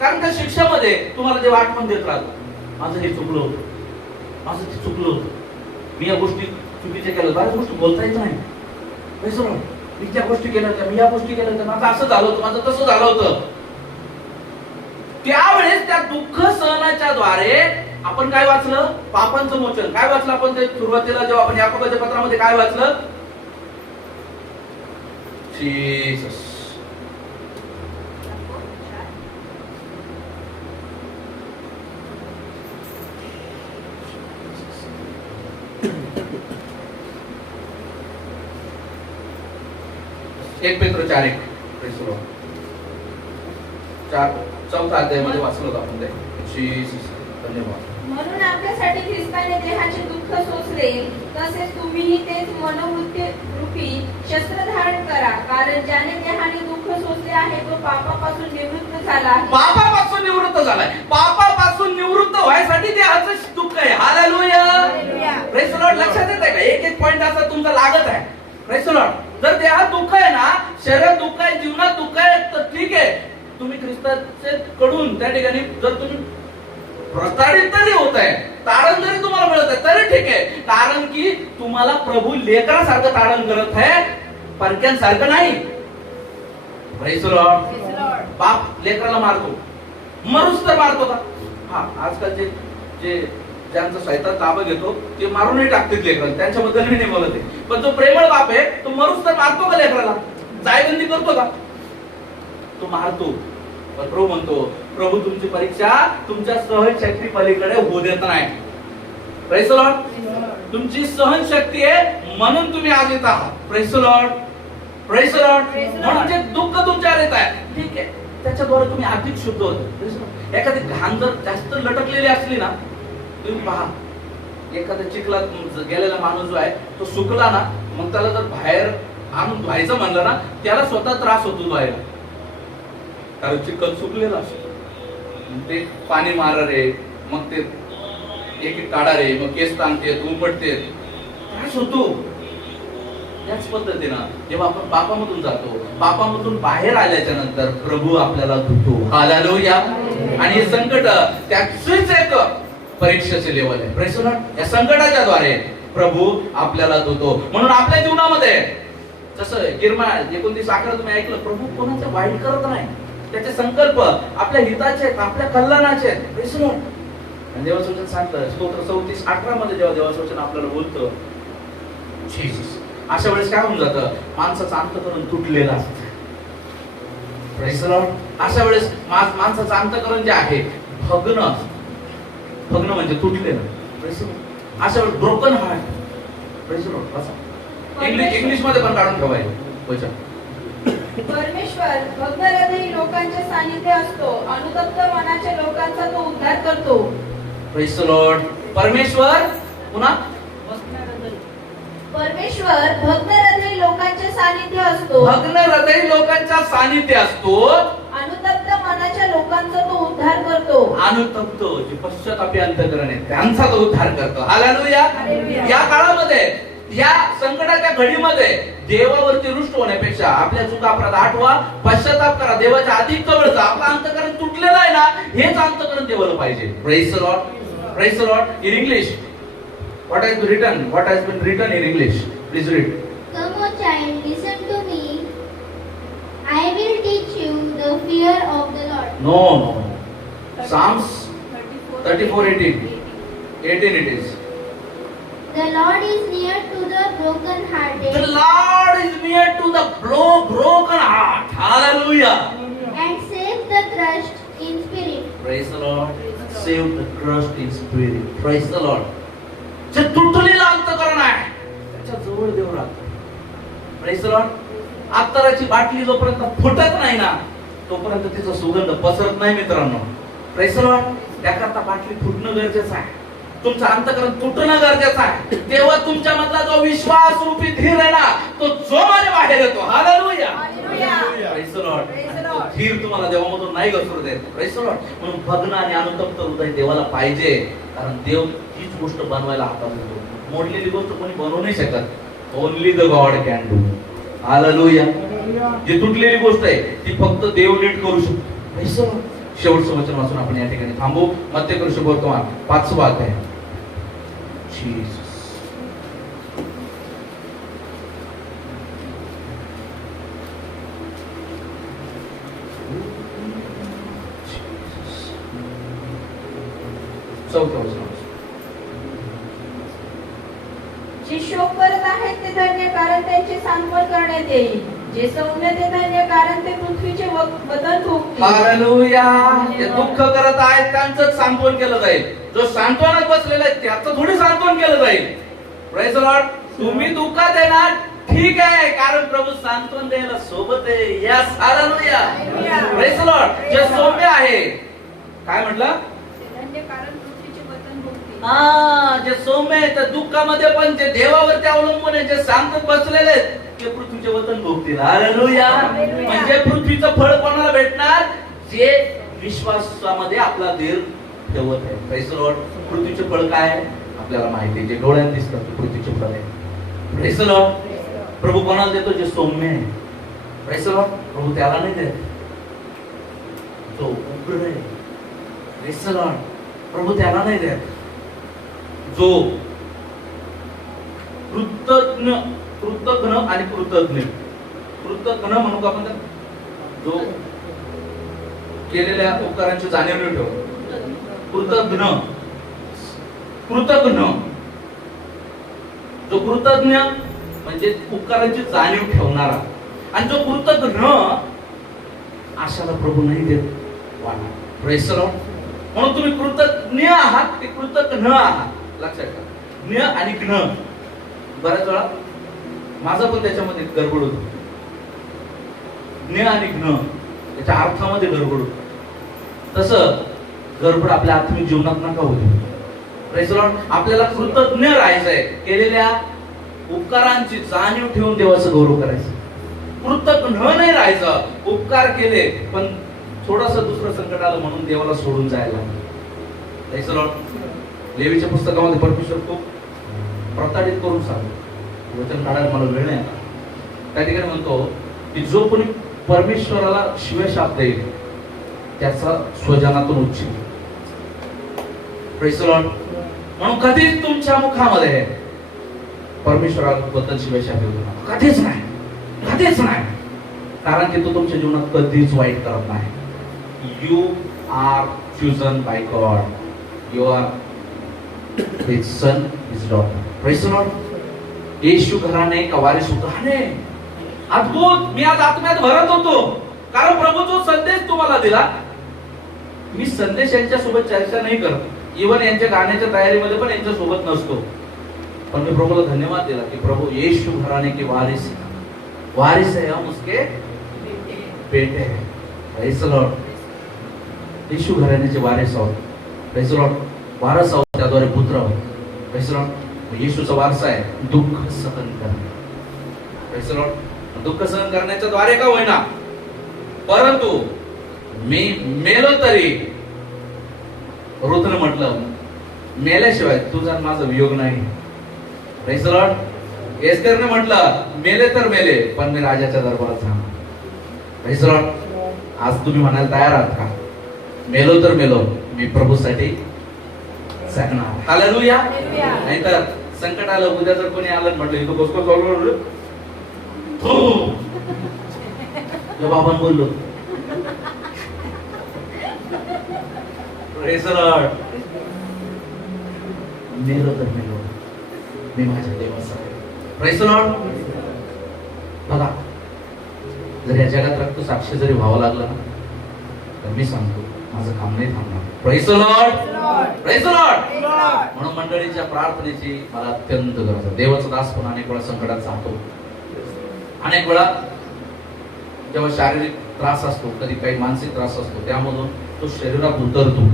कारण त्या शिक्षेमध्ये तुम्हाला जे आठवण देत राहतो, माझं हे चुकलं होतं, माझं ते चुकलं होतं, मी या गोष्टी चुकीच्या केल्या, बऱ्याच गोष्टी बोलता येत नाही. मी त्या गोष्टी केल्या होत्या, मी या गोष्टी केल्या होत्या, माझं असं झालं होतं, माझं तसं झालं होतं. त्यावेळेस त्या दुःख सहनाच्या द्वारे आपण काय वाचलं? पापांचं मोचन. काय वाचलं आपण ते सुरुवातीला जेव्हा आपण याकोबाच्या पत्रामध्ये काय वाचलं? जीसस. एक पेत्र 4:1 चौथा अध्यायामध्ये वाचलं होतं आपण ते. जीसस. धन्यवाद. म्हणून आपल्यासाठी ख्रिस्ताने देहाचे दुःख सोसले, तसेच तुम्हीही तेच मनोवृत्ती रूपी शस्त्र धारण करा. कारण ज्याने देहाने दुःख सोसले आहे तो पापापासून निवृत्त झाला आहे. पापापासून निवृत्त झालाय. पापापासून निवृत्त व्हायसाठी देहाचं दुःख आहे. हालेलुया. Praise the Lord. लक्षात येत आहे का? एक एक पॉइंट असा तुमचा लागत आहे. Praise the Lord. जर देहात दुःख आहे ना, शरीरात दुःख आहे, जीवनात दुःख आहे, तर ठीक आहे, तुम्ही ख्रिस्ताचे कडून त्या ठिकाणी जर तुम्ही प्रताडित तरी होत आहे, तारण जरी तुम्हाला मिळत आहे तरी ठीक आहे. कारण की तुम्हाला प्रभू लेकरासारखं तारण करत आहे, परक्यांसारखं नाही. Praise the Lord. बाप लेकराला मारतो, मरूस तर मारतो का? हा, आजकालचे जे ज्यांचा शैतान ताबा घेतो ते मारूनही टाकतील लेकराला, त्यांच्याबद्दल मी नाही बोलत आहे. पण जो प्रेमळ बाप आहे तो मरूस तर मारतो का लेकराला? जायबंदी करतो का? तो मारतो. पण प्रभू म्हणतो, प्रभू तुमची परीक्षा तुमच्या सहनशक्ती पलीकडे होऊ देत नाही. Praise the Lord. तुमची सहनशक्ती आहे म्हणून तुम्ही आज येत आहात. Praise the Lord. Praise the Lord. म्हणून जे दुःख तुमच्यावर येत आहे, ठीक आहे, त्याच्याद्वारे तुम्ही अधिक शुद्ध होता. एखादी घाण जर जास्त लटकलेली असली ना, तुम्ही पहा, एखाद्या चिखलात गेलेला माणूस जो आहे तो सुकला ना, मग त्याला जर बाहेर आणून धुवायचं म्हणलं ना, त्याला स्वतः त्रास होतो धुवायला. कारण चिखल सुकलेला असतो, ते पाणी मारा रे, मग ते एक एक काढा रे, मग केस ताणते, उपटते, त्रास होतो. याच पद्धतीनं जेव्हा आपण पापामधून जातो, पापामधून बाहेर आल्याच्या नंतर प्रभू आपल्याला धुतो. हालेलुया. आणि हे संकट त्याचीच एक परीक्षेचे लेवल आहे. Praise the Lord. या संकटाच्या द्वारे प्रभू आपल्याला धुतो. म्हणून आपल्या जीवनामध्ये जसं गिरमा 29:11 तुम्ही ऐकलं, प्रभू कोणाचं वाईट करत नाही, त्याचे संकल्प आपल्या हिताचे आहेत, आपल्या कल्याणाचे आहेत. Praise the Lord. देवाचं वचन सांगतं स्तोत्र 34:18 मध्ये जेव्हा देवाचं वचन आपल्याला बोलतं, जीसस, अशा वेळेस काय होऊन जातं? माणसाचं अंतःकरण तुटलेलं असतं. Praise the Lord. अशा वेळेस माणसाचं अंतःकरण जे आहे भग्न म्हणजे तुटलेलं. अशा वेळेस broken heart. Praise the Lord. English मध्ये पण काढून ठेवायचं वचन. परमेश्वर भग्न हृदयी लोकांच्या सानिध्य असतो, अनुतप्त मनाच्या लोकांचा तो उद्धार करतो. Praise the Lord. परमेश्वर पुन्हा परमेश्वर भग्न हृदयी लोकांचे सानिध्य असतो, भग्न हृदयी लोकांचा सानिध्य असतो, अनुतप्त मनाच्या लोकांचा तो उद्धार करतो. अनुतप्त जे पश्चातापी अंतःकरण आहे त्यांचा तो उद्धार करतो. हालेलुया. या काळामध्ये, या संकटाच्या घडीमध्ये देवावरती रुष्ट होण्यापेक्षा आपल्या चुका अपराध आठवा, पश्चाताप करा, देवाच्या अधिक जवळ जा. आपलं अंतःकरण तुटलेलं आहे ना, हेच अंतःकरण देवाला पाहिजे. Praise the Lord. Praise the Lord. In English what has been written in English? Please read. Come, O child, listen to me. I will teach you the fear of the Lord. No. Psalms 34:18 it is. The Lord is near to the brokenhearted The Lord is near to the broken heart. Hallelujah. and saves the crushed in spirit. Praise the Lord. Save the crushed in spirit. Praise the Lord. जे तुटलेलं अंतकरण आहे त्याच्या जवळ देव राहतो. Praise the Lord. अत्तराची बाटली जोपर्यंत फुटत नाही ना तोपर्यंत तिचा सुगंध पसरत नाही मित्रांनो. Praise the Lord. त्याकरता बाटली फुटणं गरजेचं आहे. तुमचं अंतकरण तुटणं गरजेचं आहे. तेव्हा तुमच्या मधला जो विश्वास रूपी धीर आहे ना तो जोमाने बाहेर येतो. हालेलुया. Praise the Lord. तो धीर तुम्हाला देवामधून नाही घसरू देत. Praise the Lord. म्हणून भग्न आणि अनुतप्त हृदय देवाला पाहिजे. कारण देव हीच गोष्ट बनवायला हातात घेतो. मोडलेली गोष्ट कोणी बनवू नाही शकत. Only the God can do. Hallelujah. जी तुटलेली गोष्ट आहे ती फक्त देव नीट करू शकतो. Praise the Lord. शेवटचं वचन वाचून आपण या ठिकाणी थांबू. मत्तेय शुभवर्तमान 5वा अध्याय. Jesus. चौथं वचन. जे शोक करत आहेत ते धन्य, कारण त्यांचे सांत्वन करण्यात येईल. जे सौम्य ते धन्य, कारण ते पृथ्वीचे वतन भोगतील. हालेलुया. जे दुःख करत आहेत त्यांचं सांत्वन केलं जाईल. जो सांत्वनात बसलेला आहे त्याचं थोडी सांत्वन केलं जाईल. Praise the Lord. तुम्ही दुःखात आहे ना ठीक आहे, कारण प्रभू सांत्वन द्यायला सोबत आहे. Yes. Hallelujah. Praise the Lord. जे सौम्य आहे काय म्हटलं? धन्य, कारण पृथ्वीचे वतन भोगतील. जे सौम्य आहे त्या दुःखामध्ये पण जे देवावरती अवलंबून आहे, जे शांत बसलेले आहेत ते पृथ्वीचे वतन भोगतील. हालेलुया. म्हणजे पृथ्वीचं फळ कोणाला भेटणार? जे विश्वासामध्ये आपला धीर ठेवत आहे. Praise the Lord. पृथ्वीचे फळ काय आहे आपल्याला माहिती आहे. जे डोळ्यात दिसतात ते पृथ्वीचे फळ आहे. Praise the Lord. प्रभू कोणाला देतो? जे सौम्य आहे. Praise the Lord. प्रभू त्याला नाही देत जो उग्र आहे. Praise the Lord. प्रभू त्याला नाही देत जो कृतज्ञ आणि कृतज्ञ. कृतज्ञ म्हणू का आपण? जो केलेल्या उपकारांची जाणीव नाही ठेवतो. कृतज्ञ जो कृतज्ञ म्हणजे उपकारांची जाणीव ठेवणारा. आणि जो कृतज्ञ अशाला प्रभू नाही देत वाला. Praise the Lord. म्हणून तुम्ही कृतज्ञ आहात ते कृतज्ञ आहात. लक्षात ठेवा. ज्ञ आणि ज्ञ बऱ्याच वेळा माझा पण त्याच्यामध्ये गडबड होतो. ज्ञ आणि ज्ञ त्याच्या अर्थामध्ये गडबड होतो. तसं गडबड आपल्या आत्मिक जीवनात नका होऊ. Praise the Lord. आपल्याला कृतज्ञ राहायचंय. केलेल्या उपकारांची जाणीव ठेवून देवाचं गौरव करायचं. कृतज्ञ नाही राहायचं. उपकार केले पण थोडस दुसरं संकट आलं म्हणून देवाला सोडून जायला. Praise the Lord. लेवीच्या पुस्तकामध्ये परमेश्वर खूप प्रताडित करून सांगतो. वचन काढायला मला वेळ नाही आता. त्या ठिकाणी म्हणतो की जो कोणी परमेश्वराला शिव्याशाप देईल त्याचा स्वजनातून उच्चेल. Praise the Lord. म्हणून कधीच तुमच्या मुखामध्ये परमेश्वराबद्दल शिव्याशाप येऊ नका. कधीच नाही. कधीच नाही. कारण की तो तुमच्या जीवनात कधीच वाईट करत नाही. You are chosen by God. You are his son, his daughter. Praise the Lord. येशू घराणे का वारिस घराणे. अद्भुत. मी आज आत्म्यात भरत होतो कारण प्रभू जो संदेश तुम्हाला दिला. मी संदेश यांच्या सोबत चर्चा नाही करत. इवन यांच्या गाण्याच्या तयारीमध्ये पण यांच्या सोबत नसतो. पण मी प्रभूला धन्यवाद दिला की प्रभू येशू घराणे के वारिस है हम उसके बेटे हैं. Praise the Lord. येशू घराण्याचे वारिस आहोत. Praise the Lord. वारस आहोत त्याद्वारे पुत्र आहोत. Praise the Lord. येशूचा वारसा आहे दुःख सहन करणे. Praise the Lord. दुःख सहन करण्याच्या द्वारे का होईना परंतु मी मेलो तरी रुद्र म्हटलं मेल्याशिवाय तुझा माझा वियोग नाही. Praise the Lord. एस्तेरने म्हटलं मेले तर मेले पण मी राजाच्या दरबारात जाणार. Praise the Lord. आज तुम्ही म्हणायला तयार आहात का? मेलो तर मेलो मी प्रभूसाठी जगणार. हालेलुया. नाहीतर संकट आलं उद्या जर कोणी आलं म्हटलं इथं बसको चालू बाबा बोललो. Praise the Lord. मेलो तर मेलो मी माझ्या देवाचा आहे. Praise the Lord. बघा, जर या जगात रक्त साक्ष जरी व्हावं लागलं ना, तर मी सांगतो माझं काम नाही थांबणार. Praise the Lord. Praise the Lord. म्हणून मंडळीच्या प्रार्थनेची मला अत्यंत गरज आहे. देवाचा दास पण अनेक वेळा संकटात जातो. अनेक वेळा जेव्हा शारीरिक त्रास असतो, कधी काही मानसिक त्रास असतो, त्यामधून तो शरीरात उतरतो.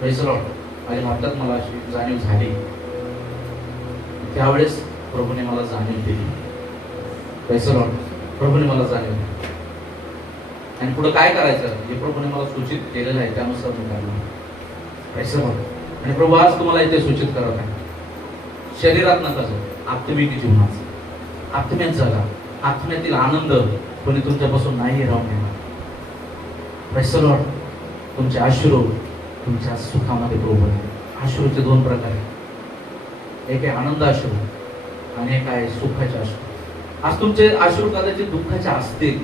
Praise the Lord. माझ्या भारतात मला अशी जाणीव झाली, त्यावेळेस प्रभूने मला जाणीव दिली. Praise the Lord. प्रभूने मला जाणीव दिली आणि पुढे काय करायचं हे प्रभूने मला सूचित केलेलं आहे, त्यानुसार मी करणार. Praise the Lord. आणि प्रभू आज तुम्हाला इथे सूचित करत आहे, शरीरात नका जाऊ, आत्मिक जीवनाचं, आत्म्यात जगा. आत्म्यातील आनंद कोणी तुमच्यापासून नाही राहून येणार. Praise the Lord. तुमचे अश्रू तुमच्या सुखामध्ये प्रभू आहे. अश्रूचे दोन प्रकार आहेत, एक आहे आनंद अश्रू आणि एक आहे सुखाचे अश्रू. आज तुमचे अश्रू कदाचित दुःखाचे असतील,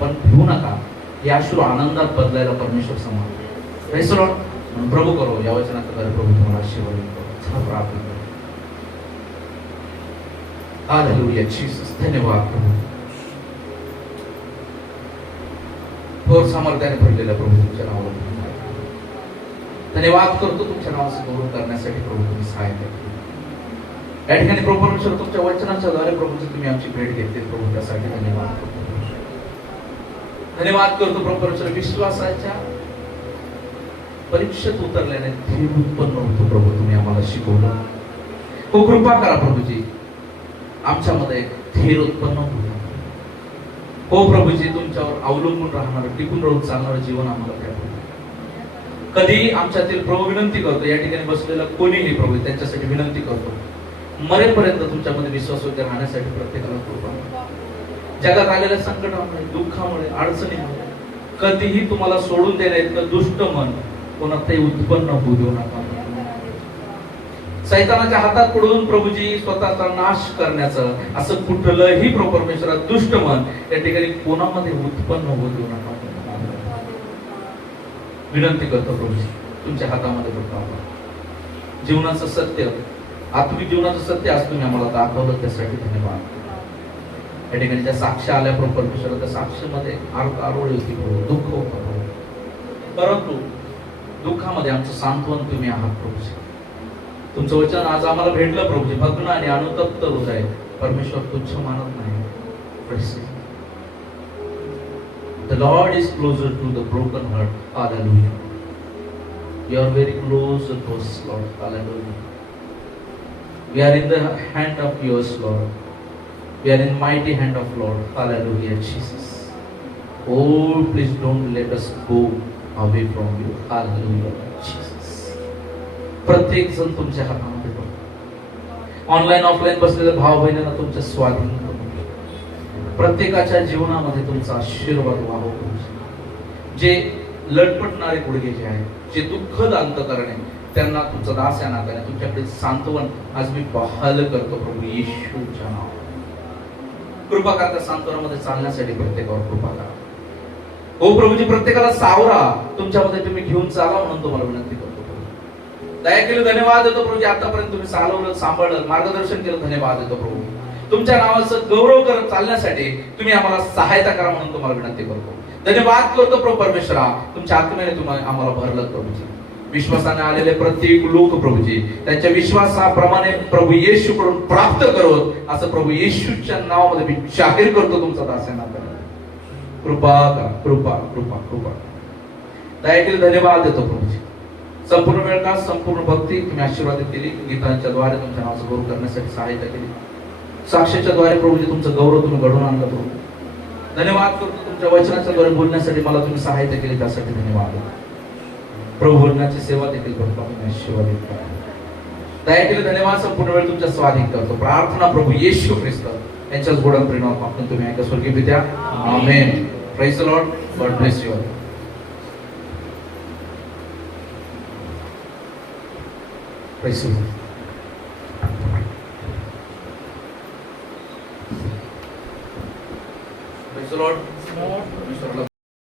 पण भिवू नका, हे अश्रू आनंदात बदलायला परमेश्वर समोर. Praise the Lord. म्हणून प्रभू करो या वचनाप्रकारे प्रभू तुम्हाला आशीर्वाद देतो. प्रार्थना करू. Hallelujah Jesus. धन्यवाद प्रभू, थोर सामर्थ्याने भरलेला प्रभू तुमच्या नावावर धन्यवाद करतो. तुमच्या नावाचं गौरव करण्यासाठी प्रभू तुम्ही सहाय्य केली. या ठिकाणी प्रभू परमेश्वर तुमच्या वचनाच्या द्वारे प्रभूची तुम्ही आमची भेट घेतली प्रभू, त्यासाठी धन्यवाद करतो. धन्यवाद करतो प्रभू परमेश्वर, विश्वासाच्या परीक्षेत उतरल्याने धीर उत्पन्न होतो प्रभू, तुम्ही आम्हाला शिकवलं. हो कृपा करा प्रभूजी, आमच्यामध्ये धीर उत्पन्न होतं. हो प्रभूजी, तुमच्यावर अवलंबून राहणारं, टिकून राहून चालणारं जीवन आम्हाला द्या. कधी आमच्यातील प्रभू विनंती करतो, या ठिकाणी बसलेला कोणीही प्रभू त्यांच्यासाठी विनंती करतो, मरेपर्यंत तुमच्यामध्ये विश्वास वगैरे राहण्यासाठी प्रत्येकाला कृपा. जगात आलेल्या संकटामुळे, दुःखामुळे, अडचणीमुळे कधीही तुम्हाला सोडून देण्या इतकं दुष्ट मन कोणातही उत्पन्न होऊ देऊ नका. सैतानाच्या हातात पडून प्रभूजी स्वतःचा नाश करण्याचं असं कुठलंही प्रभू परमेश्वरा दुष्ट मन या ठिकाणी कोणामध्ये उत्पन्न होऊ देऊ नका. विनंती करतो प्रभूजी, तुमच्या हातामध्ये बघतो. जीवनाचं सत्य, आत्मिक जीवनाचं सत्य आज तुम्ही आम्हाला दाखवलं, त्यासाठी धन्यवाद. या ठिकाणी ज्या साक्ष आल्या प्रभू परमेश्वरा, त्या साक्षीमध्ये आरोळी होती प्रभू, दुःख होतं, परंतु दुःखामध्ये आमचं सांत्वन तुम्ही आहात प्रभूजी. तुमचं वचन आज आम्हाला भेटलं प्रभूजी. भग्न आणि अनुतप्त हृदय परमेश्वर तुच्छ मानत नाही. The Lord is closer to the broken heart. Hallelujah. You are very close to us, Lord. Hallelujah. We are in the hand of yours, Lord. We are in mighty hand of Lord. Hallelujah, Jesus. Oh, please don't let us go away from you. Hallelujah, Jesus. प्रत्येक जण तुमच्या हातामध्ये बघ. Online offline बसलेल्या भाव बहिणींना तुमच्या स्वाधीन करून प्रत्येकाच्या जीवनामध्ये तुमचा आशीर्वाद वाहो. जे लटपटणारे गुडघे जे आहेत, जे दुःखद अंतकरणे, त्यांना तुमचा दास या नात्याने तुमच्याकडे सांत्वन आज मी बहाल करतो प्रभू येशूच्या नावात. कृपा करा, त्या सांत्वनामध्ये चालण्यासाठी प्रत्येकावर कृपा करा. हो प्रभूजी, प्रत्येकाला सावरा, तुमच्यामध्ये तुम्ही घेऊन चाला म्हणून तुम्हाला विनंती करतो. दया केली, धन्यवाद देतो प्रभूजी. आतापर्यंत तुम्ही चालवलं, सांभाळलं, मार्गदर्शन केलं, धन्यवाद देतो प्रभू. तुमच्या नावाचं गौरव करत चालण्यासाठी तुम्ही आम्हाला सहायता करा म्हणून तुम्हाला विनंती करतो. धन्यवाद करतो प्रभू परमेश्वरा, तुमच्या आत्म्याने तुम्ही आम्हाला भरलं प्रभूजी. विश्वासाने आलेले प्रत्येक लोक प्रभूजी त्यांच्या विश्वासाप्रमाणे प्रभू येशूकडून प्राप्त करोत, असं प्रभू येशूच्या नावामध्ये मी जाहीर करतो. तुमचा दासांना कृपा करा, कृपा कृपा कृपा. दया केली, धन्यवाद देतो प्रभूजी. संपूर्ण वेळ का संपूर्ण भक्ती तुम्ही आशीर्वादित केली, गीतांच्या द्वारे तुमच्या नावाचं गौरव करण्यासाठी सहायता केली, साक्षीच्या द्वारे प्रभूजी तुमचं गौरव तुम्ही घडवून आणलं प्रभू. धन्यवाद करतो, तुमच्या वचनाच्या द्वारे बोलण्यासाठी मला तुम्ही सहायता केली, त्यासाठी धन्यवाद. प्रभू बोलण्याची सेवा देखील करतो, तुम्ही आशीर्वादित करा. दया केली, धन्यवाद. संपूर्ण वेळ तुमच्या स्वाधीन करतो. प्रार्थना प्रभू येशू ख्रिस्त यांच्याच गोडा परिणाम आपण तुम्ही ऐका स्वर्गीय पित्या. Amen. Praise the Lord. God bless you all. Praise you. Praise the Lord.